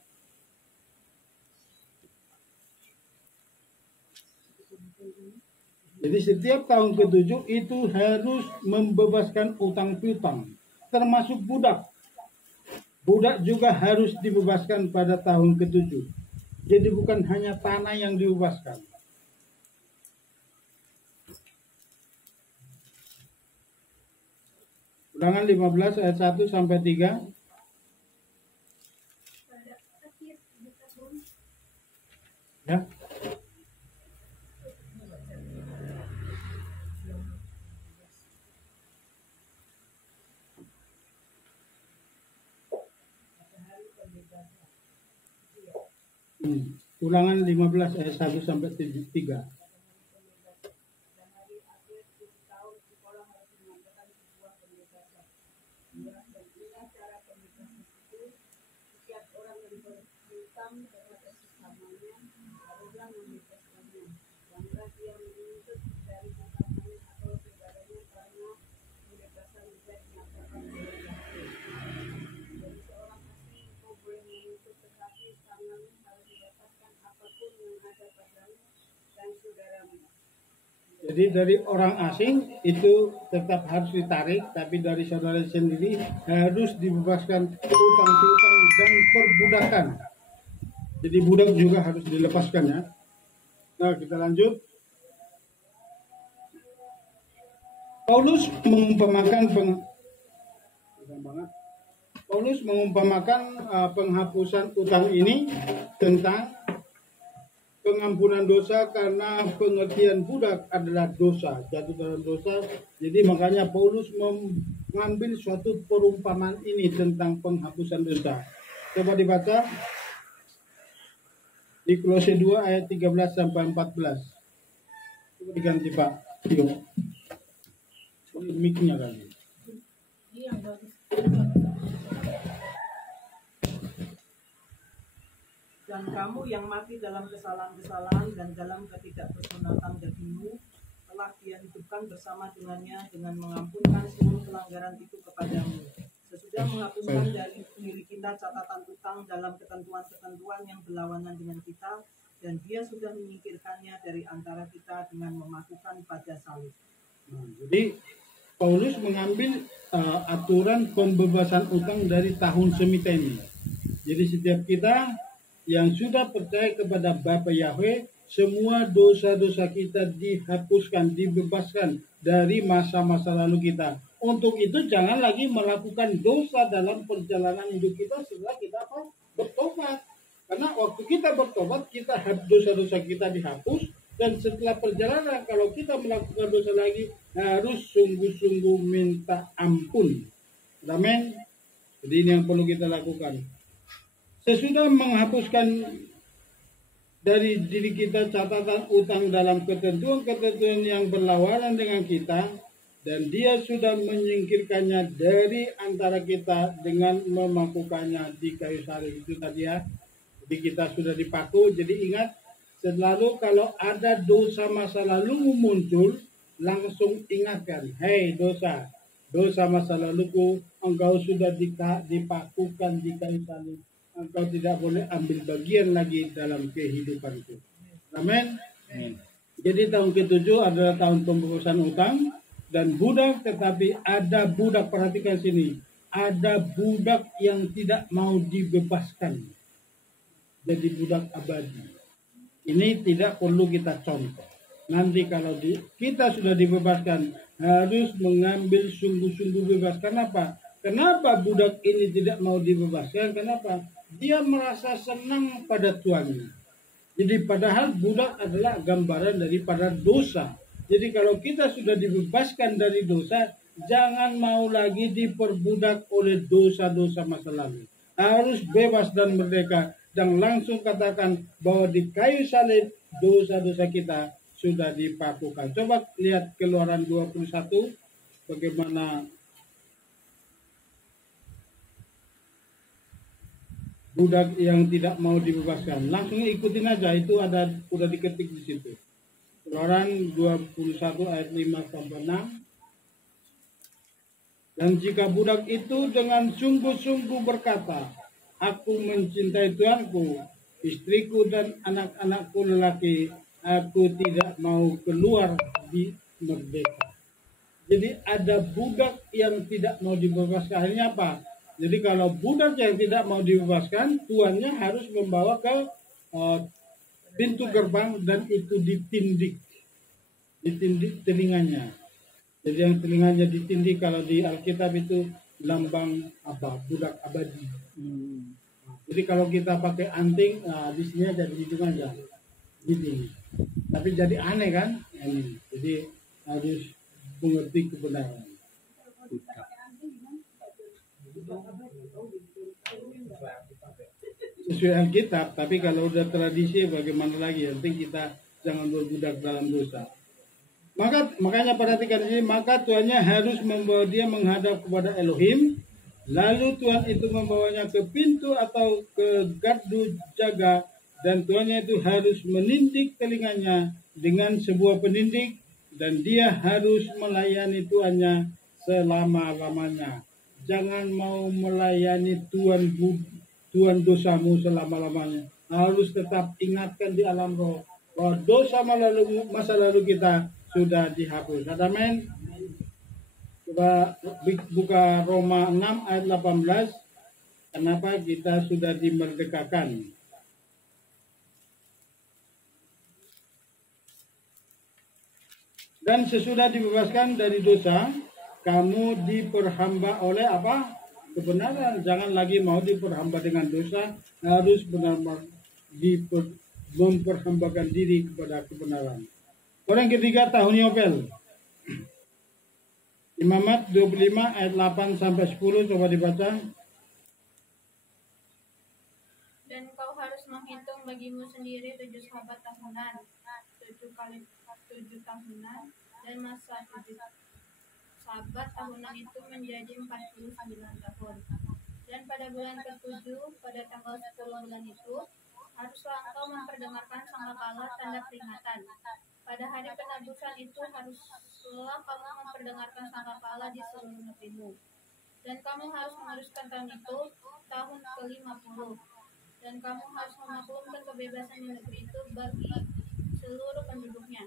Jadi setiap tahun ke-7 itu harus membebaskan utang piutang, termasuk budak. Budak juga harus dibebaskan pada tahun ke-7. Jadi bukan hanya tanah yang dibebaskan. Ulangan 15 ayat 1 sampai 3. Ya. Ulangan 15 ayat 1 sampai 3. Jadi dari orang asing itu tetap harus ditarik, tapi dari saudara sendiri harus dibebaskan utang piutang dan perbudakan. Jadi budak juga harus dilepaskan ya. Nah, kita lanjut. Paulus mengumpamakan penghapusan utang ini tentang pengampunan dosa, karena pengertian budak adalah dosa, jatuh dalam dosa. Jadi makanya Paulus mengambil suatu perumpamaan ini tentang penghapusan dosa. Coba dibaca di Kolose 2 ayat 13 sampai 14. Coba diganti Pak. Yuk. Mic-nya kali. Iya, bagus. Dan kamu yang mati dalam kesalahan-kesalahan dan dalam ketidakbersunatan dagingmu telah Dia hidupkan bersama dengannya dengan mengampunkan seluruh pelanggaran itu kepadamu, sesudah menghapuskan dari diri kita catatan utang dalam ketentuan-ketentuan yang berlawanan dengan kita, dan Dia sudah menyingkirkannya dari antara kita dengan memakukan pada salib. Jadi Paulus mengambil aturan pembebasan utang dari tahun semiteni. Jadi setiap kita yang sudah percaya kepada Bapa Yahweh, semua dosa-dosa kita dihapuskan, dibebaskan dari masa-masa lalu kita. Untuk itu jangan lagi melakukan dosa dalam perjalanan hidup kita setelah kita bertobat. Karena waktu kita bertobat, dosa-dosa kita dihapus, dan setelah perjalanan kalau kita melakukan dosa lagi harus sungguh-sungguh minta ampun. Amin. Jadi ini yang perlu kita lakukan. Sesudah menghapuskan dari diri kita catatan utang dalam ketentuan-ketentuan yang berlawanan dengan kita, dan Dia sudah menyingkirkannya dari antara kita dengan memakukannya di kayu salib. Itu tadi ya. Jadi kita sudah dipaku. Jadi ingat, selalu kalau ada dosa masa lalu muncul, langsung ingatkan, hei dosa masa laluku, engkau sudah dipakukan di kayu salib. Engkau tidak boleh ambil bagian lagi dalam kehidupanku. Amin. Jadi tahun ke-7 adalah tahun pembebasan utang dan budak, tetapi ada budak, perhatikan sini, ada budak yang tidak mau dibebaskan. Jadi budak abadi. Ini tidak perlu kita contoh. Nanti kalau kita sudah dibebaskan, harus mengambil sungguh-sungguh bebas. Kenapa? Kenapa budak ini tidak mau dibebaskan? Kenapa? Dia merasa senang pada tuannya. Jadi padahal budak adalah gambaran daripada dosa. Jadi kalau kita sudah dibebaskan dari dosa, jangan mau lagi diperbudak oleh dosa-dosa masa lalu. Harus bebas dan merdeka. Dan langsung katakan bahwa di kayu salib dosa-dosa kita sudah dipakukan. Coba lihat Keluaran 21 bagaimana budak yang tidak mau dibebaskan. Langsung ikutin aja, itu udah diketik di situ. Keluaran 21 ayat 5 sampai 6. Dan jika budak itu dengan sungguh-sungguh berkata, aku mencintai Tuanku, istriku dan anak-anakku lelaki, aku tidak mau keluar di merdeka. Jadi ada budak yang tidak mau dibebaskan. Akhirnya apa? Jadi kalau budak yang tidak mau dibebaskan, tuannya harus membawa ke pintu gerbang dan itu ditindik telinganya. Jadi yang telinganya ditindik, kalau di Alkitab itu lambang apa? Budak abadi. Jadi kalau kita pakai anting, di sini aja, di hidung aja, gini. Tapi jadi aneh kan? Jadi harus mengerti kebenaran. Sesuai Alkitab, tapi kalau udah tradisi bagaimana lagi? Yang penting kita jangan berbudak dalam dosa. Makanya perhatikan ini, maka tuannya harus membawa dia menghadap kepada Elohim. Lalu Tuhan itu membawanya ke pintu atau ke gardu jaga, dan tuannya itu harus menindik telinganya dengan sebuah penindik, dan dia harus melayani tuannya selama-lamanya. Jangan mau melayani tuan dosamu selama-lamanya. Harus tetap ingatkan di alam roh bahwa dosa masa lalu kita sudah dihapus. Amin. Coba buka Roma 6 ayat 18. Kenapa kita sudah dimerdekakan? Dan sesudah dibebaskan dari dosa, kamu diperhamba oleh apa? Kebenaran. Jangan lagi mau diperhamba dengan dosa, harus benar-benar memperhambakan diri kepada kebenaran. Orang ketiga, tahun Yobel. Imamat 25 ayat 8 sampai 10, coba dibaca. Dan kau harus menghitung bagimu sendiri 7 sabat tahunan, 7 kali 7 tahunan, dan masa 7 sabat tahunan itu menjadi 49 tahun. Dan pada bulan ke-7, pada tanggal 10 bulan itu, haruslah engkau memperdengarkan sangkakala tanda peringatan. Pada hari penebusan itu haruslah kamu memperdengarkan sangkakala di seluruh negerimu. Dan kamu harus mengharuskan tahun itu tahun ke-50. Dan kamu harus memaklumkan kebebasan di negeri itu bagi seluruh penduduknya.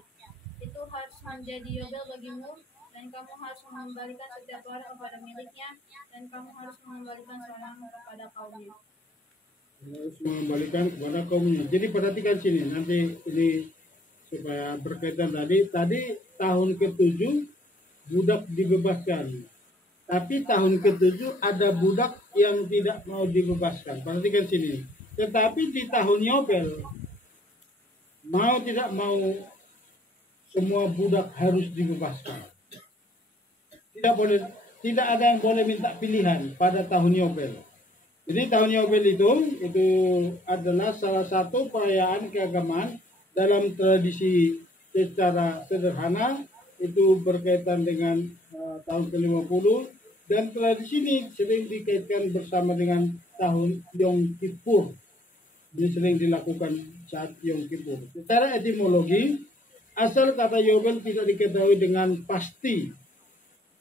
Itu harus menjadi yobel bagimu, dan kamu harus mengembalikan setiap orang kepada miliknya, dan kamu harus mengembalikan seorang kepada kaumnya. Harus mengembalikan kepada kaumnya. Jadi perhatikan sini, nanti ini supaya berkaitan tadi tahun ke-7 budak dibebaskan. Tapi tahun ke-7 ada budak yang tidak mau dibebaskan. Perhatikan sini. Tetapi di tahun Yobel, mau tidak mau semua budak harus dibebaskan. Tidak ada yang boleh minta pilihan pada tahun Yobel. Jadi tahun Yobel itu adalah salah satu perayaan keagamaan dalam tradisi secara sederhana, itu berkaitan dengan tahun ke-50, dan tradisi ini sering dikaitkan bersama dengan tahun Yom Kippur. Ini sering dilakukan saat Yom Kippur. Secara etimologi, asal kata Yobel tidak diketahui dengan pasti.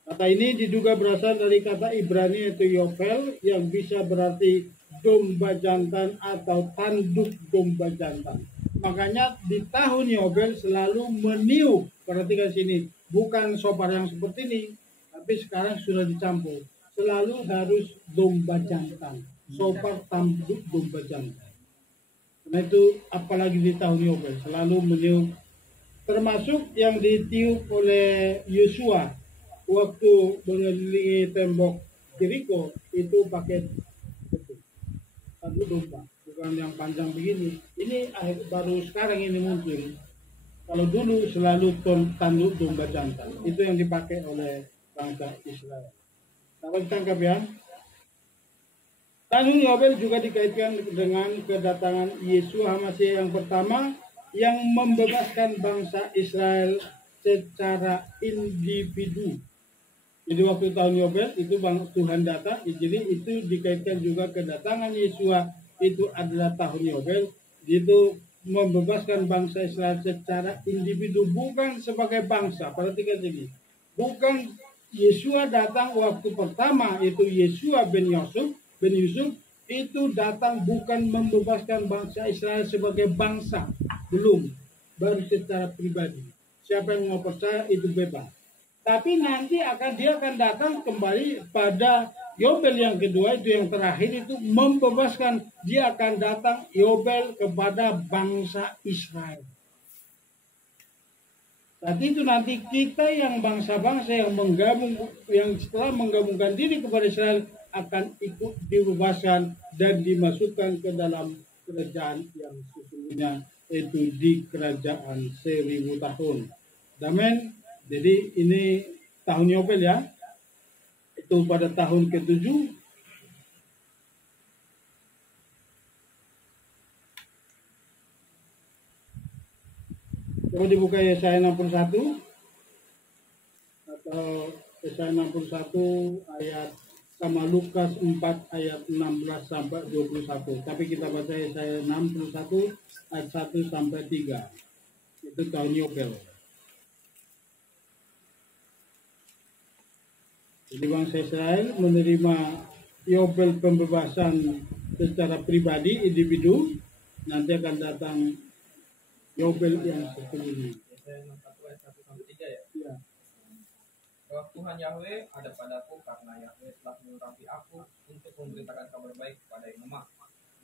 Kata ini diduga berasal dari kata Ibrani yaitu Yovel, yang bisa berarti domba jantan atau tanduk domba jantan. Makanya di tahun Yobel selalu meniup, perhatikan sini, bukan sopar yang seperti ini, tapi sekarang sudah dicampur. Selalu harus domba jantan, sopar tanduk domba jantan. Karena itu apalagi di tahun Yobel selalu meniup, termasuk yang ditiup oleh Yosua waktu mengelilingi tembok Jericho, itu pakai tanduk domba, bukan yang panjang begini. Ini baru sekarang ini muncul. Kalau dulu selalu tanduk domba jantan, itu yang dipakai oleh bangsa Israel. Dapat ditangkap ya? Tahun Yobel juga dikaitkan dengan kedatangan Yesus HaMasyiach yang pertama, yang membebaskan bangsa Israel secara individu. Jadi waktu tahun Yobel itu Tuhan datang, jadi itu dikaitkan juga kedatangan Yesua, itu adalah tahun Yobel, itu membebaskan bangsa Israel secara individu, bukan sebagai bangsa. Perhatikan ini, bukan Yesua datang waktu pertama, itu Yesua bin Yusuf itu datang bukan membebaskan bangsa Israel sebagai bangsa, belum, baru secara pribadi. Siapa yang mau percaya itu bebas. Tapi nanti dia akan datang kembali pada Yobel yang kedua, itu yang terakhir, itu membebaskan. Dia akan datang Yobel kepada bangsa Israel. Saat itu nanti kita yang bangsa-bangsa yang setelah menggabungkan diri kepada Israel akan ikut dibebaskan dan dimasukkan ke dalam kerajaan yang sesungguhnya, itu di kerajaan 1000 tahun. Amin. Jadi ini tahun Yobel ya, itu pada tahun ke-7. Coba dibuka Yesaya 61 atau Yesaya 61 ayat sama Lukas 4 ayat 16 sampai 21. Tapi kita baca Yesaya 61 ayat 1 sampai 3. Itu tahun Yobel. Jadi bangsa Israel menerima Yobel pembebasan secara pribadi, individu. Nanti akan datang Yobel yang sesungguhnya. Yesaya 61 ayat 1 sampai 3. Roh Tuhan Yahweh ada padaku karena Yahweh telah mengurapi aku untuk memberitakan kabar baik kepada yang lemah.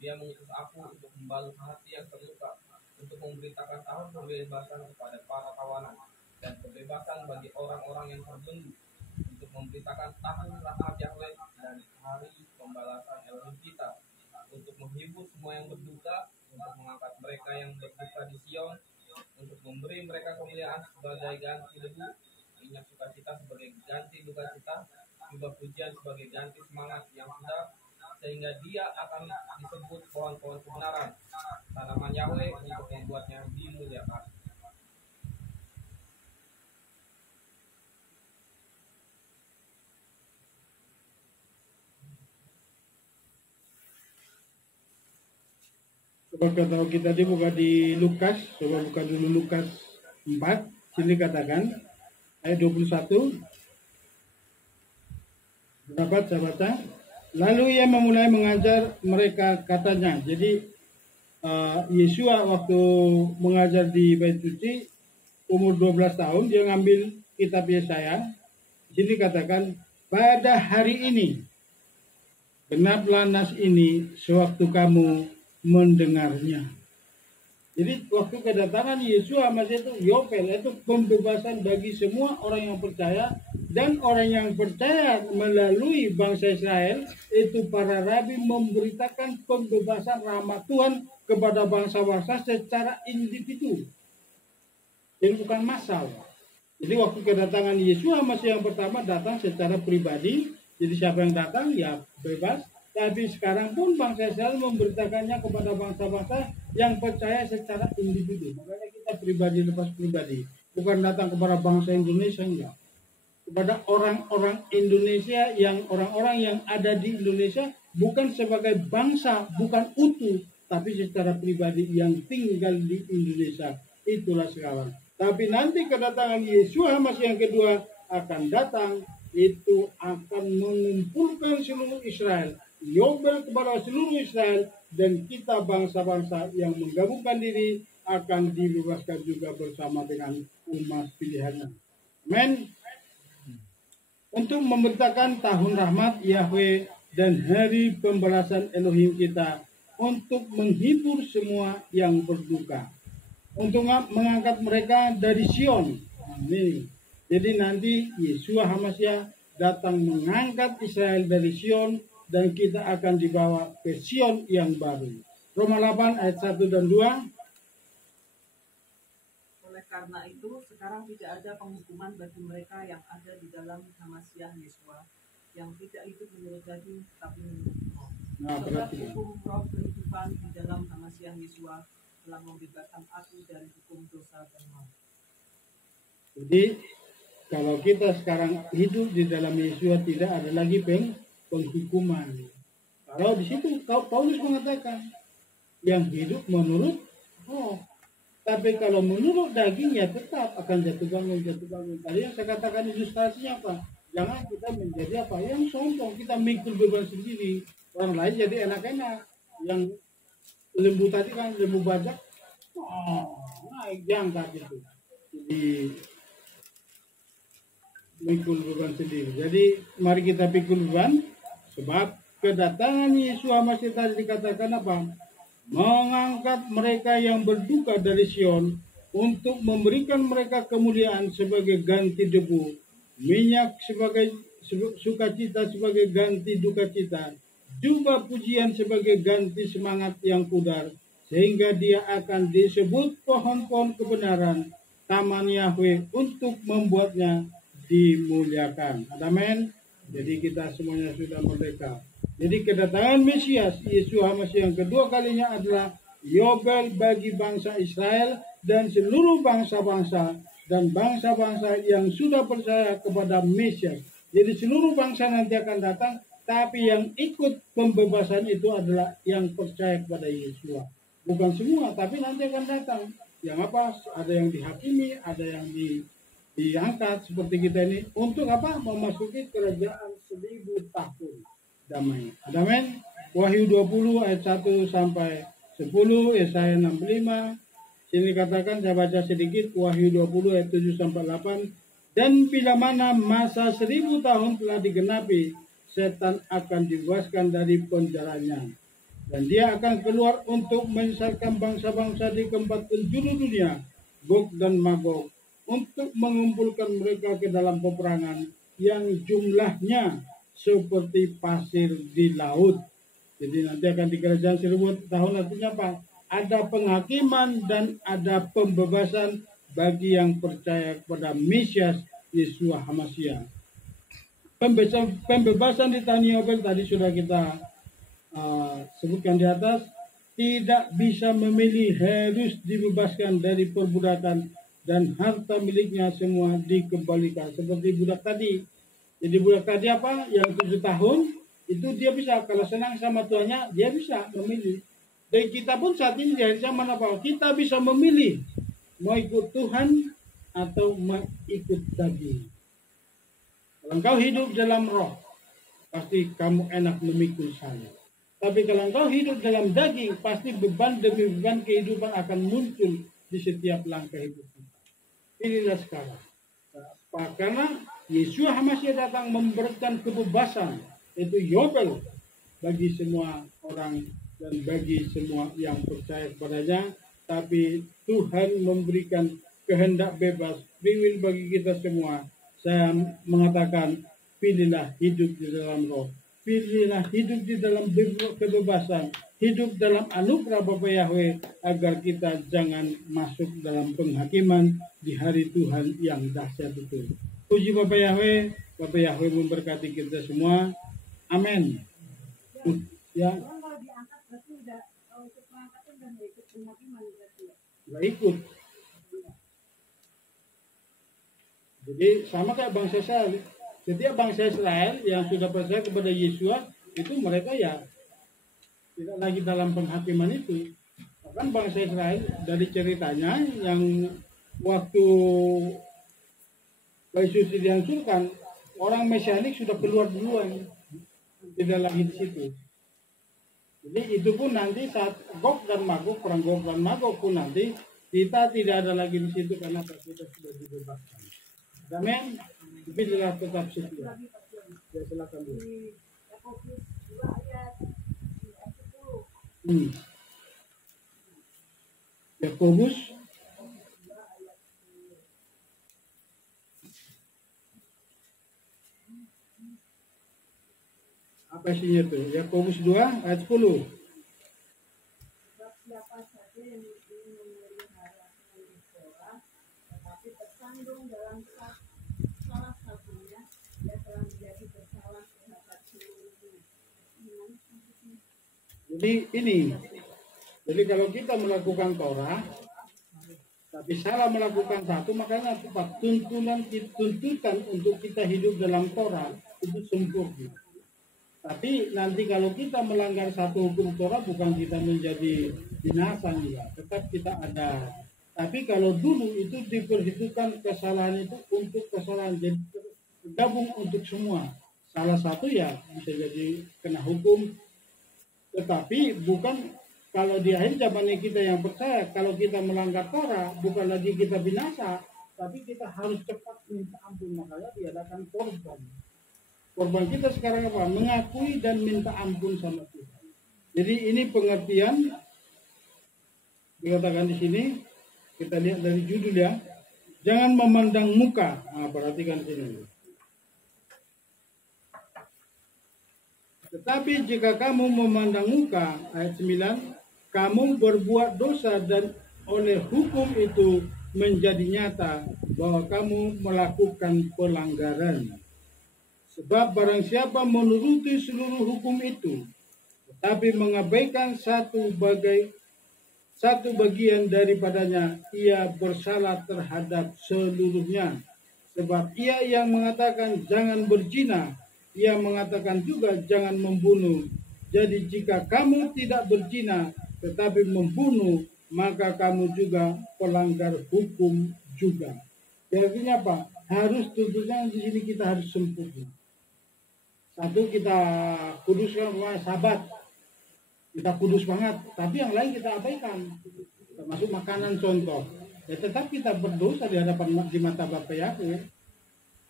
Dia mengutus aku untuk membalut hati yang terluka, untuk memberitakan tahun pembebasan kepada para tawanan dan kebebasan bagi orang-orang yang terbelenggu, untuk memberitakan tahun rahmat Yahweh dan hari pembalasan Elohim kita, untuk menghibur semua yang berduka, untuk mengangkat mereka yang berduka di Sion, untuk memberi mereka kemuliaan sebagai ganti debu, minyak sukacita sebagai ganti duka cita, jubah pujian sebagai ganti semangat yang sudah, sehingga dia akan disebut pohon-pohon kebenaran, tanaman Yahweh untuk membuatnya dimuliakan. Coba tahu kita dibuka di Lukas, coba buka dulu Lukas 4, sini katakan ayat 21. Dapat saya baca. Lalu ia memulai mengajar mereka katanya. Jadi Yesua waktu mengajar di Bait Suci umur 12 tahun dia ngambil kitab Yesaya. Sini katakan pada hari ini genaplah nas ini sewaktu kamu mendengarnya. Jadi waktu kedatangan Yesus masih itu Yopel, itu pembebasan bagi semua orang yang percaya, dan orang yang percaya melalui bangsa Israel itu para rabi memberitakan pembebasan rahmat Tuhan kepada bangsa-bangsa secara individu. Jadi bukan massal. Jadi waktu kedatangan Yesus masih yang pertama datang secara pribadi. Jadi siapa yang datang ya bebas. Tapi sekarang pun bangsa Israel memberitakannya kepada bangsa-bangsa yang percaya secara individu. Makanya kita pribadi lepas pribadi. Bukan datang kepada bangsa Indonesia, enggak. Kepada orang-orang Indonesia, yang orang-orang yang ada di Indonesia bukan sebagai bangsa, bukan utuh, tapi secara pribadi yang tinggal di Indonesia. Itulah sekarang. Tapi nanti kedatangan Yesus masih yang kedua akan datang, itu akan mengumpulkan seluruh Israel. Yobel kepada seluruh Israel, dan kita bangsa-bangsa yang menggabungkan diri akan dibebaskan juga bersama dengan umat pilihannya. Amin. Untuk memberitakan tahun rahmat Yahweh dan hari pembalasan Elohim kita, untuk menghibur semua yang berduka, untuk mengangkat mereka dari Sion. Amin. Jadi nanti Yeshua HaMashiach datang mengangkat Israel dari Sion, dan kita akan dibawa ke Sion yang baru. Roma 8 ayat 1 dan 2. Oleh karena itu, sekarang tidak ada penghukuman bagi mereka yang ada di dalam HaMashiach Yeshua, yang tidak hidup menurut daging, tapi menurut roh. Sebab hukum roh kehidupan di dalam HaMashiach Yeshua telah membebaskan aku dari hukum dosa dan maut. Jadi, kalau kita sekarang hidup di dalam Yeshua, tidak ada lagi penghukuman. Kalau di situ Paulus mengatakan yang hidup menurut roh, tapi kalau menurut daging ya tetap akan jatuh bangun. Tadi yang saya katakan ilustrasinya apa? Jangan kita menjadi apa yang sombong, kita mikul beban sendiri, orang lain jadi enak-enak. Yang lembu tadi kan lembu bajak, naik jangka itu. Jadi mikul beban sendiri. Jadi mari kita pikul beban. Sebab kedatangan Yesus masih tadi dikatakan apa? Mengangkat mereka yang berduka dari Sion, untuk memberikan mereka kemuliaan sebagai ganti debu, minyak sebagai sukacita sebagai ganti duka cita, jubah pujian sebagai ganti semangat yang pudar, sehingga dia akan disebut pohon-pohon kebenaran, taman Yahweh, untuk membuatnya dimuliakan. Amin. Jadi kita semuanya sudah merdeka. Jadi kedatangan Mesias Yesus HaMashiach yang kedua kalinya adalah Yobel bagi bangsa Israel dan seluruh bangsa-bangsa dan bangsa-bangsa yang sudah percaya kepada Mesias. Jadi seluruh bangsa nanti akan datang, tapi yang ikut pembebasan itu adalah yang percaya kepada Yesus. Bukan semua, tapi nanti akan datang. Yang apa? Ada yang dihakimi, ada yang diangkat seperti kita ini untuk apa? Memasuki kerajaan 1000 tahun damai. Amin. Wahyu 20 ayat 1 sampai 10, Yesaya 65. Sini katakan saya baca sedikit Wahyu 20 ayat 7 sampai 8. Dan bila mana masa 1000 tahun telah digenapi, setan akan dibebaskan dari penjaranya. Dan dia akan keluar untuk menyesatkan bangsa-bangsa di keempat penjuru dunia, Gog dan Magog, untuk mengumpulkan mereka ke dalam peperangan yang jumlahnya seperti pasir di laut. Jadi nanti akan di kerajaan 1000 tahun artinya apa? Ada penghakiman dan ada pembebasan bagi yang percaya kepada Mesias Yeshua HaMashiach. Pembebasan di Tani Yobel tadi sudah kita sebutkan di atas, tidak bisa memilih, harus dibebaskan dari perbudakan dan harta miliknya semua dikembalikan seperti budak tadi. Jadi budak tadi apa? Yang 7 tahun itu dia bisa, kalau senang sama tuannya dia bisa memilih. Dan kita pun saat ini di zaman apa? Kita bisa memilih mau ikut Tuhan atau mau ikut daging. Kalau engkau hidup dalam roh, pasti kamu enak memikul salib. Tapi kalau engkau hidup dalam daging, pasti beban demi beban kehidupan akan muncul di setiap langkah hidup kita. Inilah sekarang. Karena Yeshua HaMashiach datang memberikan kebebasan, itu Yobel, bagi semua orang dan bagi semua yang percaya kepadanya. Tapi Tuhan memberikan kehendak bebas, free will bagi kita semua. Saya mengatakan, pilihlah hidup di dalam roh. Pilihlah hidup di dalam kebebasan, hidup dalam anugerah Bapa Yahweh, agar kita jangan masuk dalam penghakiman di hari Tuhan yang dahsyat itu. Puji Bapa Yahweh, Bapa Yahweh memberkati kita semua. Amin. Ya. Nggak ikut. Jadi sama kayak bangsa Israel. Setiap bangsa Israel yang sudah percaya kepada Yeshua, itu mereka ya tidak lagi dalam penghakiman itu. Bahkan bangsa Israel dari ceritanya yang waktu Yesus dihancurkan, orang Mesianik sudah keluar duluan, tidak lagi di situ. Jadi itu pun nanti saat Gog dan Magog, perang Gog dan Magog pun nanti kita tidak ada lagi di situ karena kita sudah dibebaskan. Amin. Pilihlah tetap setia. Ya, silakan dulu. Yakobus apa isinya itu? Yakobus 2 ayat 10. Siapa saja yang ingin memelihara seluruh Torah, tetapi tersandung dalam salah satunya, dia telah menjadi bersalah terhadap seluruhnya. Jadi ini, jadi kalau kita melakukan Torah, tapi salah melakukan satu, makanya tepat tuntutan untuk kita hidup dalam Torah itu sempurna. Tapi nanti kalau kita melanggar satu hukum Torah, bukan kita menjadi binasa juga, tetap kita ada. Tapi kalau dulu itu diperhitungkan kesalahan itu untuk kesalahan, jadi gabung untuk semua. Salah satu ya bisa jadi kena hukum. Tetapi bukan kalau di akhir zaman kita yang percaya, kalau kita melanggar Torah, bukan lagi kita binasa, tapi kita harus cepat minta ampun. Makanya diadakan korban. Korban kita sekarang apa? Mengakui dan minta ampun sama Tuhan. Jadi ini pengertian dikatakan di sini. Kita lihat dari judul ya. Jangan memandang muka. Nah, perhatikan sini. Tetapi jika kamu memandang muka, ayat 9, kamu berbuat dosa dan oleh hukum itu menjadi nyata bahwa kamu melakukan pelanggaran. Sebab barang siapa menuruti seluruh hukum itu, tetapi mengabaikan satu bagian daripadanya, ia bersalah terhadap seluruhnya. Sebab ia yang mengatakan jangan berzina, ia mengatakan juga jangan membunuh. Jadi jika kamu tidak berzina tetapi membunuh, maka kamu juga pelanggar hukum juga. Artinya apa? Harus tuntutan di sini kita harus sempurna. Satu, kita kuduskan Sabat, kita kudus banget, tapi yang lain kita abaikan, termasuk makanan contoh. Ya tetap kita berdosa di hadapan di mata Bapa Yahweh.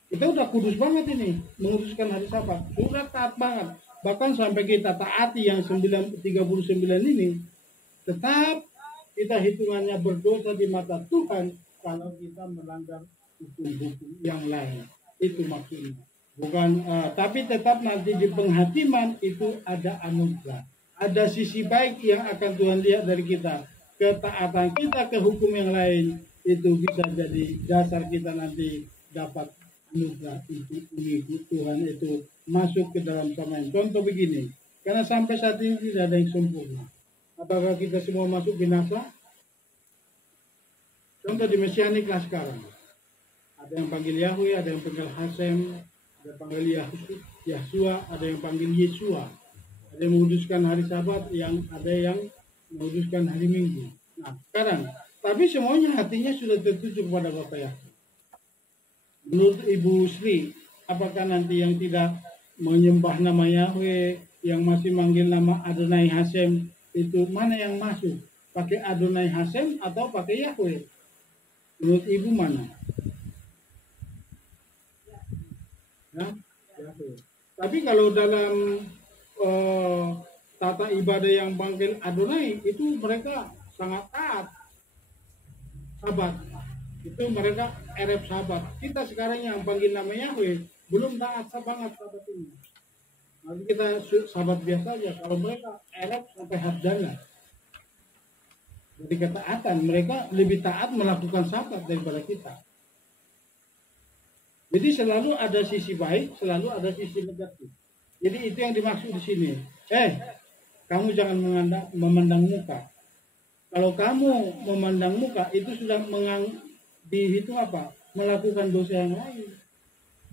Kita udah kudus banget ini, menguruskan hari Sabat. Sudah taat banget. Bahkan sampai kita taati yang 39 ini, tetap kita hitungannya berdosa di mata Tuhan kalau kita melanggar hukum-hukum yang lain. Itu maksudnya. Bukan, tapi tetap nanti di penghakiman itu ada anugerah. Ada sisi baik yang akan Tuhan lihat dari kita. Ketaatan kita ke hukum yang lain itu bisa jadi dasar kita nanti dapat anugerah itu mengikut Tuhan, itu masuk ke dalam zaman. Contoh begini, karena sampai saat ini tidak ada yang sempurna. Apakah kita semua masuk binasa? Contoh di Mesianik lah sekarang. Ada yang panggil Yahweh, ada yang panggil Hasem, ada yang panggil Yahshua, ada yang panggil Yesua. Ada yang menguduskan hari Sabat, yang ada yang menguduskan hari Minggu. Nah, sekarang, tapi semuanya hatinya sudah tertuju kepada Bapa Yahweh. Menurut Ibu Sri, apakah nanti yang tidak menyembah nama Yahweh, yang masih manggil nama Adonai Hasem, itu mana yang masuk? Pakai Adonai Hasem atau pakai Yahweh? Menurut Ibu mana? Ya, Yahweh. Tapi kalau dalam tata ibadah yang panggil Adonai, itu mereka sangat taat Sabat. Itu mereka erep Sabat. Kita sekarang yang panggil nama Yahweh belum taat banget Sabat ini. Nanti kita Sabat biasa aja. Kalau mereka erep sampai hadana. Jadi ketaatan, mereka lebih taat melakukan Sabat daripada kita. Jadi selalu ada sisi baik, selalu ada sisi negatif. Jadi itu yang dimaksud di sini. Kamu jangan memandang muka. Kalau kamu memandang muka, itu sudah dihitung apa? Melakukan dosa yang lain.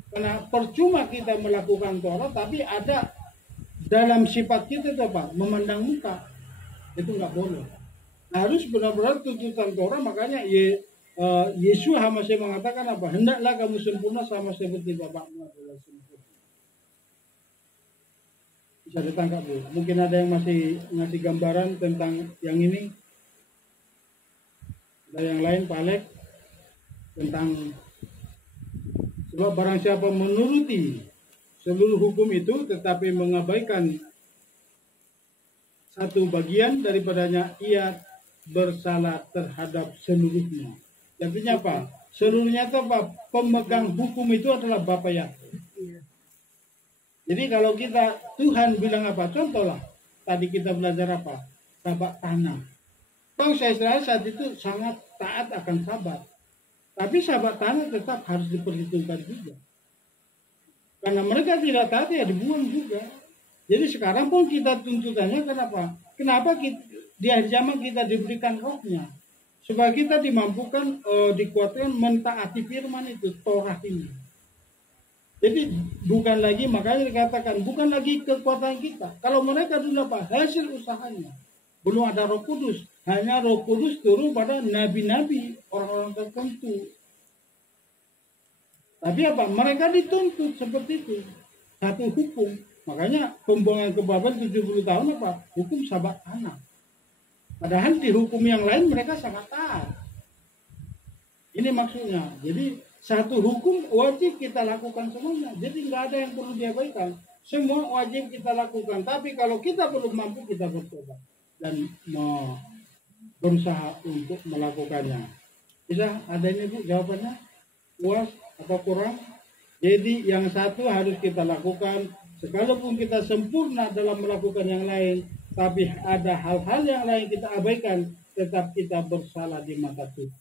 Karena percuma kita melakukan Torah, tapi ada dalam sifat kita itu apa? Memandang muka. Itu nggak boleh. Harus benar-benar tuntutan Torah, makanya Yesus masih mengatakan apa? Hendaklah kamu sempurna sama seperti Bapakmu adalah sempurna. Bisa ditangkap Bu. Mungkin ada yang masih ngasih gambaran tentang yang ini. Ada yang lain Pak Alek tentang sebab barang siapa menuruti seluruh hukum itu tetapi mengabaikan satu bagian daripadanya, ia bersalah terhadap seluruhnya. Artinya apa? Seluruhnya itu apa? Pemegang hukum itu adalah Bapa Yahweh. Jadi kalau kita, Tuhan bilang apa? Contohlah, tadi kita belajar apa? Sabat tanah. Bangsa Israel saat itu sangat taat akan Sabat. Tapi Sabat tanah tetap harus diperhitungkan juga. Karena mereka tidak taat, ya dibuang juga. Jadi sekarang pun kita tuntutannya kenapa? Kenapa di akhir zaman kita diberikan rohnya? Supaya kita dimampukan, dikuatkan mentaati firman itu, Torah ini. Jadi bukan lagi, makanya dikatakan bukan lagi kekuatan kita. Kalau mereka dulu apa? Hasil usahanya. Belum ada Roh Kudus. Hanya Roh Kudus turun pada nabi-nabi, orang-orang tertentu. Tapi apa? Mereka dituntut seperti itu. Satu hukum. Makanya pembuangan ke Babel 70 tahun apa? Hukum Sabat tanah. Padahal di hukum yang lain mereka sangat taat. Ini maksudnya. Jadi satu hukum wajib kita lakukan semuanya. Jadi nggak ada yang perlu diabaikan. Semua wajib kita lakukan. Tapi kalau kita belum mampu, kita bertobat dan berusaha untuk melakukannya. Bisa ada ini Bu jawabannya? Puas atau kurang? Jadi yang satu harus kita lakukan. Sekalipun kita sempurna dalam melakukan yang lain, tapi ada hal-hal yang lain kita abaikan, tetap kita bersalah di mata Tuhan.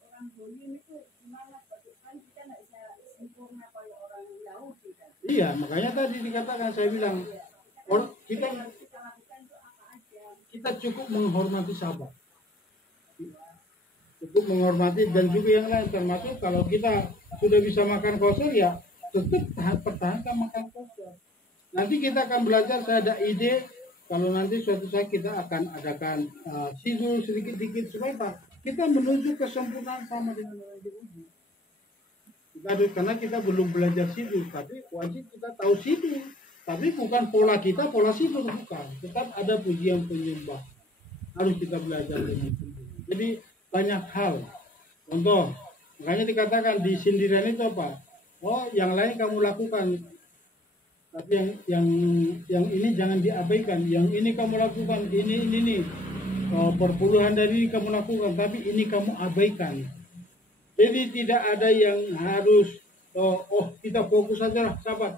Orang Bulim itu gimana? Kan kita nggak bisa sempurna kalau orang Yahudi kan? Iya, makanya tadi dikatakan, saya bilang kita cukup menghormati Sabat, cukup menghormati, dan juga yang lain, termasuk kalau kita sudah bisa makan kosher, ya tetap pertahankan makan kosher. Nanti kita akan belajar, saya ada ide kalau nanti suatu saat kita akan adakan sidul sedikit-sedikit supaya kita menuju kesempurnaan sama dengan orang Yahudi. Karena kita belum belajar sidul, tapi wajib kita tahu sidul. Tapi bukan pola kita, pola sidul bukan. Tetap ada pujian penyembah. Harus kita belajar dengan sendiri. Jadi banyak hal. Contoh, makanya dikatakan di sindiran itu apa? Oh, yang lain kamu lakukan, tapi yang ini jangan diabaikan. Yang ini kamu lakukan, ini. Perpuluhan dari ini kamu lakukan, tapi ini kamu abaikan. Jadi tidak ada yang harus kita fokus saja lah sahabat.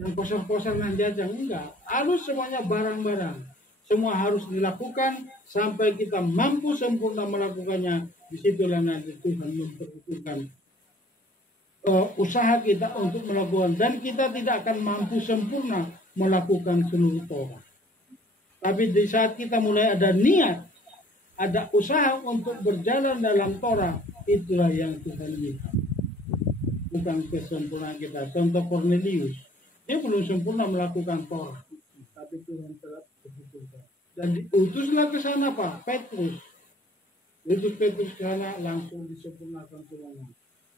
Yang kosong-kosong nanti aja enggak. Harus semuanya barang-barang. Semua harus dilakukan sampai kita mampu sempurna melakukannya. Disitulah nanti Tuhan memperhitungkan usaha kita untuk melakukan, dan kita tidak akan mampu sempurna melakukan seluruh Torah. Tapi di saat kita mulai ada niat, ada usaha untuk berjalan dalam Torah, itulah yang Tuhan lihat. Bukan kesempurnaan kita. Contoh Cornelius, dia belum sempurna melakukan Torah, tapi Tuhan telah berhitungkan. Dan diutuslah ke sana Pak Petrus. Petrus ke sana langsung disempurnakan semuanya.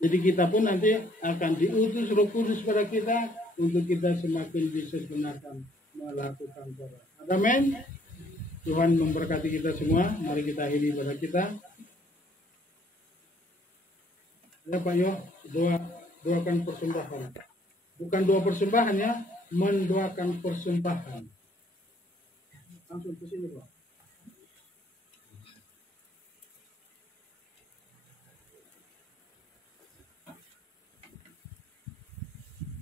Jadi kita pun nanti akan diutus Roh Kudus pada kita untuk kita semakin disempurnakan melakukan Torah. Amin. Tuhan memberkati kita semua. Mari kita akhiri pada kita. Ya Pak Yo, doakan persembahan. Bukan doa persembahan ya, mendoakan persembahan. Langsung ke sini Pak.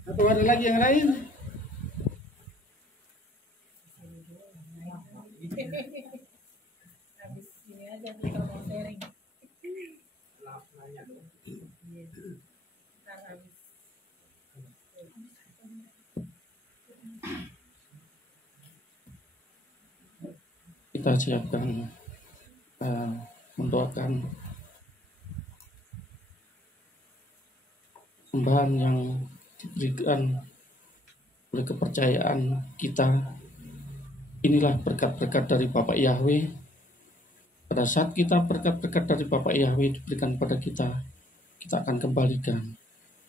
Atau ada lagi yang lain? Habis ini aja kita mau sharing. Ntar habis. Kita siapkan mendoakan sembahan yang diberikan oleh kepercayaan kita. Inilah berkat-berkat dari Bapak Yahweh. Pada saat kita berkat-berkat dari Bapak Yahweh diberikan pada kita, kita akan kembalikan.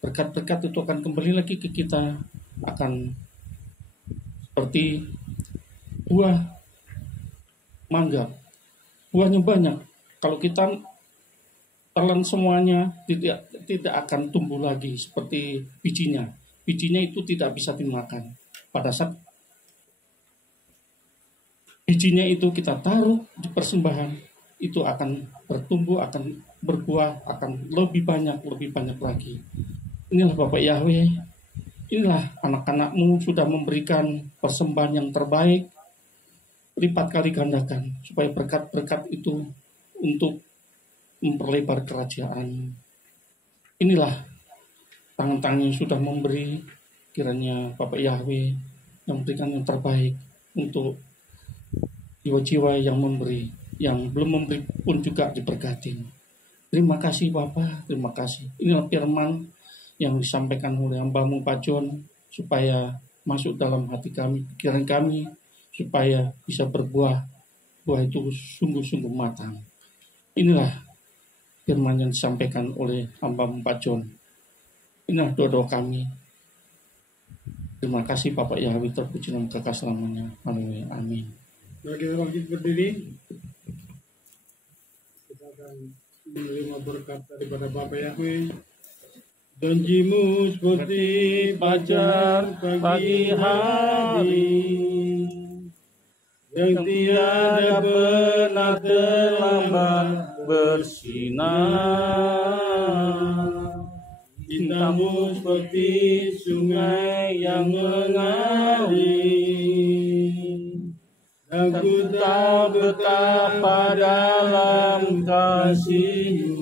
Berkat-berkat itu akan kembali lagi ke kita, akan seperti buah mangga. Buahnya banyak. Kalau kita telan semuanya, tidak akan tumbuh lagi seperti bijinya. Bijinya itu tidak bisa dimakan. Pada saat bijinya itu kita taruh di persembahan, itu akan bertumbuh, akan berbuah, akan lebih banyak lagi. Inilah Bapak Yahweh, inilah anak-anakmu sudah memberikan persembahan yang terbaik, lipat kali gandakan, supaya berkat-berkat itu untuk memperlebar kerajaan. Inilah tangan-tangan yang sudah memberi, kiranya Bapak Yahweh yang memberikan yang terbaik untuk jiwa-jiwa yang memberi, yang belum memberi pun juga diberkati. Terima kasih Bapak, terima kasih. Inilah firman yang disampaikan oleh hamba-Mu Pak John, supaya masuk dalam hati kami, pikiran kami, supaya bisa berbuah, buah itu sungguh-sungguh matang. Inilah firman yang disampaikan oleh hamba-Mu Pak John. Inilah doa-doa kami. Terima kasih Bapak Yahweh, terpuji nama kekal selamanya. Haleluya. Amin. Mari kita bangkit berdiri. Kita akan menerima berkat daripada Bapak Yahweh. Janji-Mu seperti fajar pagi hari, yang tiada pernah terlambat bersinar. Cinta-Mu seperti sungai yang mengalir, dan ku tak betapa dalam kasih-Mu.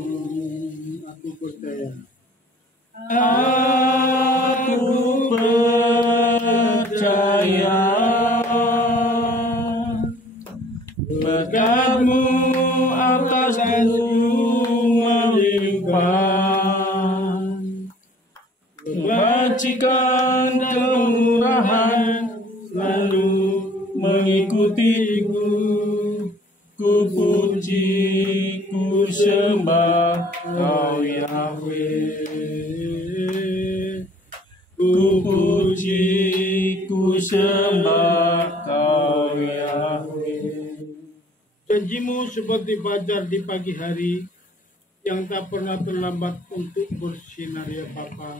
Aku percaya. Aku percaya berkat-Mu atasku melimpah, kebajikan dan kemurahan selalu mengikutiku. Ku puji, ku sembah Kau Yahweh. Ku puji, ku sembah Kau Yahweh. Janji-Mu seperti fajar di pagi hari, yang tak pernah terlambat untuk bersinar ya Bapa.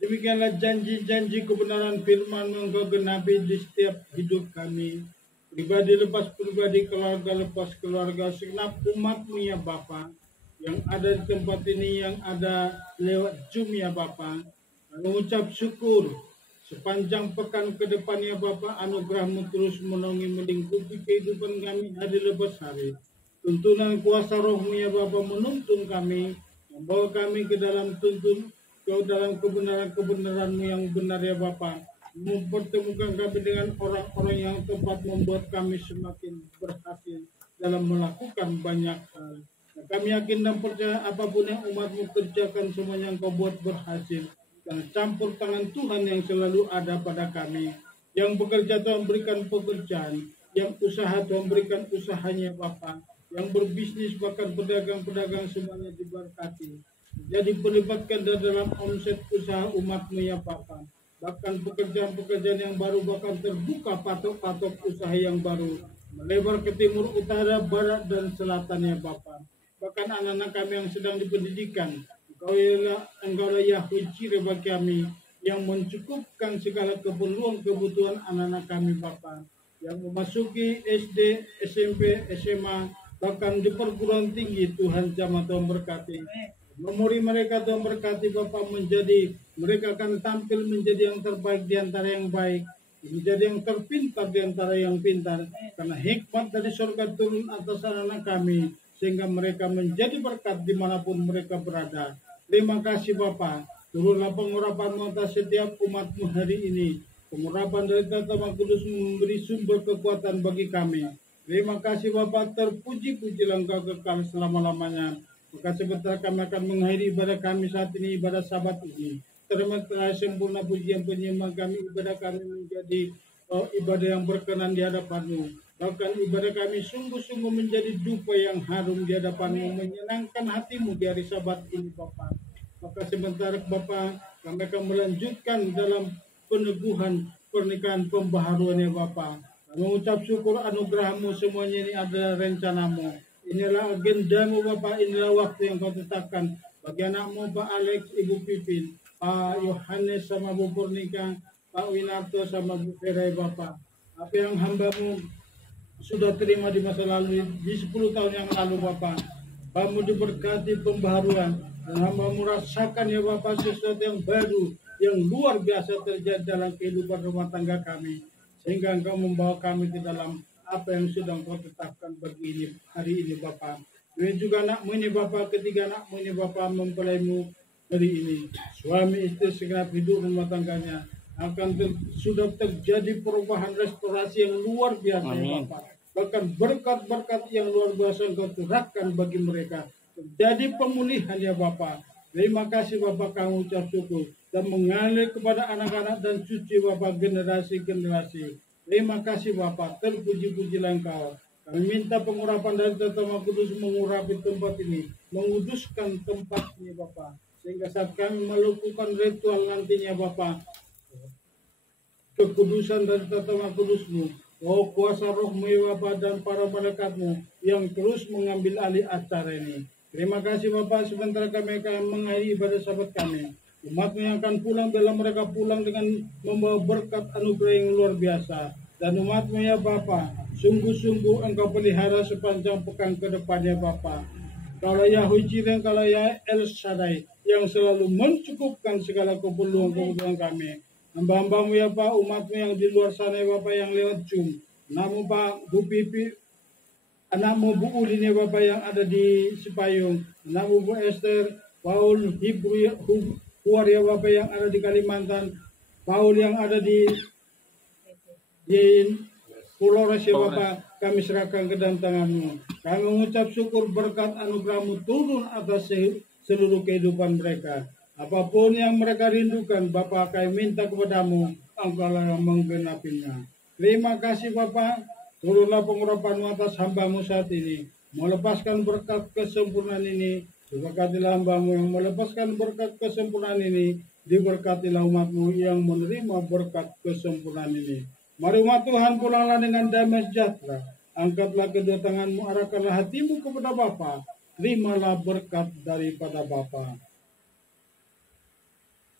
Demikianlah janji-janji kebenaran firman Engkau genapi di setiap hidup kami. Pribadi lepas pribadi, keluarga lepas keluarga, segenap umat-Mu ya Bapa, yang ada di tempat ini, yang ada lewat Zoom ya Bapa. Mengucap syukur sepanjang pekan ke depan ya Bapa, anugerah-Mu terus menaungi melingkupi kehidupan kami hari lepas hari. Tuntunan kuasa Roh-Mu ya Bapa menuntun kami, membawa kami ke dalam dalam kebenaran-kebenaran-Mu yang benar ya Bapa. Mempertemukan kami dengan orang-orang yang tepat, membuat kami semakin berhasil dalam melakukan banyak hal. Nah, kami yakin dan percaya apapun yang umat-Mu kerjakan, semuanya Engkau buat berhasil. Dan campur tangan Tuhan yang selalu ada pada kami. Yang bekerja Tuhan berikan pekerjaan, yang usaha Tuhan berikan usahanya Bapa. Yang berbisnis bahkan pedagang-pedagang semuanya diberkati. Jadi perlibatkan dalam omset usaha umat-Mu ya Bapa. Bahkan pekerjaan-pekerjaan yang baru, bahkan terbuka patok-patok usaha yang baru, melebar ke timur, utara, barat, dan selatan ya Bapa. Bahkan anak-anak kami yang sedang dipendidikan, Engkaulah Yahweh Jireh bagi kami, yang mencukupkan segala kebutuhan anak-anak kami Bapa, yang memasuki SD, SMP, SMA, bahkan di perguruan tinggi. Tuhan jamah Tuhan berkati. Memori mereka Tuhan berkati Bapa, menjadi mereka akan tampil menjadi yang terbaik di antara yang baik, menjadi yang terpintar di antara yang pintar, karena hikmat dari surga turun atas anak-anak kami, sehingga mereka menjadi berkat dimanapun mereka berada. Terima kasih Bapa, turunlah pengurapan-Mu atas setiap umat-Mu hari ini. Pengurapan dari Tuhan Kudus memberi sumber kekuatan bagi kami. Terima kasih Bapa, terpuji-pujilah Engkau kekal selama-lamanya. Maka sebentar kami akan mengakhiri ibadah kami saat ini, ibadah Sabat ini. Terima kasih sempurna pujian penyembah kami, ibadah kami menjadi ibadah yang berkenan di hadapan-Mu. Bahkan ibadah kami sungguh-sungguh menjadi dupa yang harum di hadapan-Mu, menyenangkan hati-Mu di hari Sabat ini Bapa. Maka sebentar Bapa, kami akan melanjutkan dalam peneguhan pernikahan pembaharuan ya Bapa. Kami mengucap syukur anugerah-Mu, semuanya ini adalah rencana-Mu. Inilah agenda-Mu Bapa, inilah waktu yang Kau tetapkan bagi anak-Mu Pak Alex, Ibu Pipin, Pak Yohanes sama Bu Purnika, Pak Winarto sama Bu Ferai Bapa. Apa yang hamba-Mu sudah terima di masa lalu, di 10 tahun yang lalu Bapa, hamba-Mu diberkati pembaharuan, dan hamba-Mu rasakan ya Bapa sesuatu yang baru, yang luar biasa terjadi dalam kehidupan rumah tangga kami, sehingga Engkau membawa kami ke dalam apa yang sudah Engkau tetapkan bagi ini, hari ini Bapa. Dan juga anak-Mu ini Bapa, ketiga anak-Mu ini Bapa mempelai-Mu hari ini, suami istri segenap hidup rumah tangganya akan sudah terjadi perubahan restorasi yang luar biasa ya Bapa. Bahkan berkat-berkat yang luar biasa Engkau curahkan bagi mereka. Terjadi pemulihan ya Bapa. Terima kasih Bapa, kami ucap syukur dan mengalir kepada anak-anak dan cucu Bapa, generasi-generasi. Terima kasih Bapa, terpuji-pujilah Engkau. Kami minta pengurapan dari Tuhan Kudus mengurapi tempat ini, menguduskan tempat ini Bapa, sehingga saat kami melakukan ritual nantinya Bapa, kekudusan dari Tuhan Kudus-Mu, oh kuasa Roh-Mu ya Bapa, dan para malaikat-Mu yang terus mengambil alih acara ini. Terima kasih Bapa, sebentar kami akan mengakhiri ibadah Sabat kami. Umat-Mu yang akan pulang, bila mereka pulang dengan membawa berkat anugerah yang luar biasa. Dan umat-Mu ya Bapa, sungguh-sungguh Engkau pelihara sepanjang pekan ke depan ya Bapa. Kalau Yahweh Jireh, kalau ya El Shaddai, yang selalu mencukupkan segala keperluan kami. Hamba-hamba-Mu ya Pak, umat-Mu yang di luar sana ya Bapak, yang lewat Zoom. Anak-Mu Pak, Bu Pipi, anak-Mu Bu Ulin ya Bapak, yang ada di Cipayung. Anak-Mu Bu Esther, Paul, Huar ya Bapak, yang ada di Kalimantan. Paul yang ada di Pulau Rasia Bapak, kami serahkan ke dalam tangan-Mu. Kami mengucap syukur berkat anugerah-Mu turun atas seluruh kehidupan mereka. Apapun yang mereka rindukan, Bapak, kami minta kepada-Mu, Engkaulah yang menggenapinya. Terima kasih Bapak, turunlah pengurapan-Mu atas hamba-Mu saat ini. Melepaskan berkat kesempurnaan ini, diberkatilah hamba-Mu yang melepaskan berkat kesempurnaan ini, diberkatilah umat-Mu yang menerima berkat kesempurnaan ini. Mari umat Tuhan pulanglah dengan damai sejahtera. Angkatlah kedua tangan-Mu, arahkanlah hatimu kepada Bapa. Terimalah berkat daripada Bapa.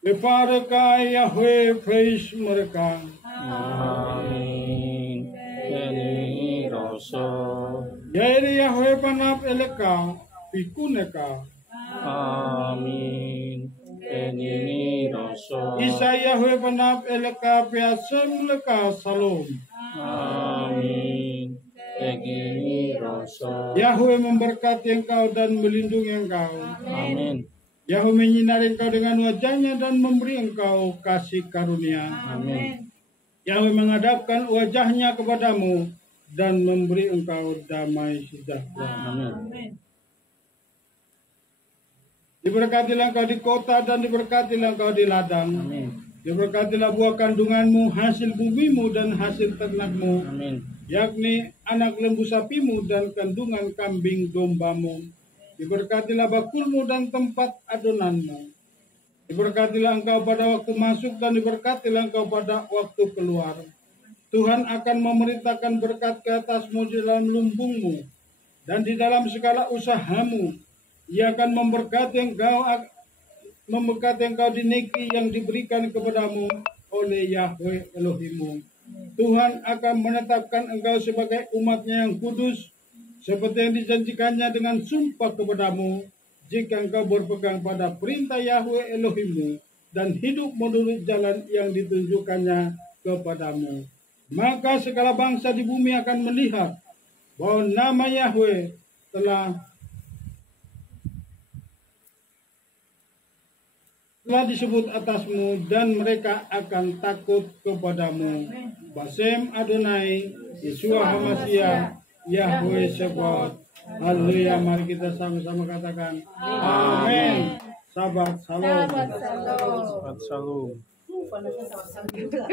Leparekai Yahweh praise mereka. Amin. Eni rasa. Yairi Yahweh panap eleka pikuneka. Amin. Eni rasa. Isa Yahweh panap eleka piasem leka salom. Amin. Eni rasa. Yahweh memberkati engkau dan melindungi engkau. Amin. Yahweh menyinari engkau dengan wajahnya dan memberi engkau kasih karunia. Amin. Yahweh menghadapkan wajahnya kepadamu dan memberi engkau damai sejahtera. Amin. Diberkatilah engkau di kota dan diberkatilah engkau di ladang. Amin. Diberkatilah buah kandunganmu, hasil bumimu dan hasil ternakmu, Amin. yakni anak lembu sapimu dan kandungan kambing dombamu. Diberkatilah bakulmu dan tempat adonanmu. Diberkatilah engkau pada waktu masuk dan diberkatilah engkau pada waktu keluar. Tuhan akan memerintahkan berkat ke atasmu di dalam lumbungmu dan di dalam segala usahamu. Ia akan memberkati engkau di negeri yang diberikan kepadamu oleh Yahweh Elohimmu. Tuhan akan menetapkan engkau sebagai umatnya yang kudus, seperti yang dijanjikannya dengan sumpah kepadamu, jika engkau berpegang pada perintah Yahweh Elohimmu dan hidup menurut jalan yang ditunjukkannya kepadamu. Maka segala bangsa di bumi akan melihat bahwa nama Yahweh telah disebut atasmu dan mereka akan takut kepadamu. Basem Adonai, Yeshua HaMashiach, Yahweh Sebaot. Haleluya, mari kita sama-sama katakan amin. Sabat Shalom. Shalom. Panasnya sama-sama juga.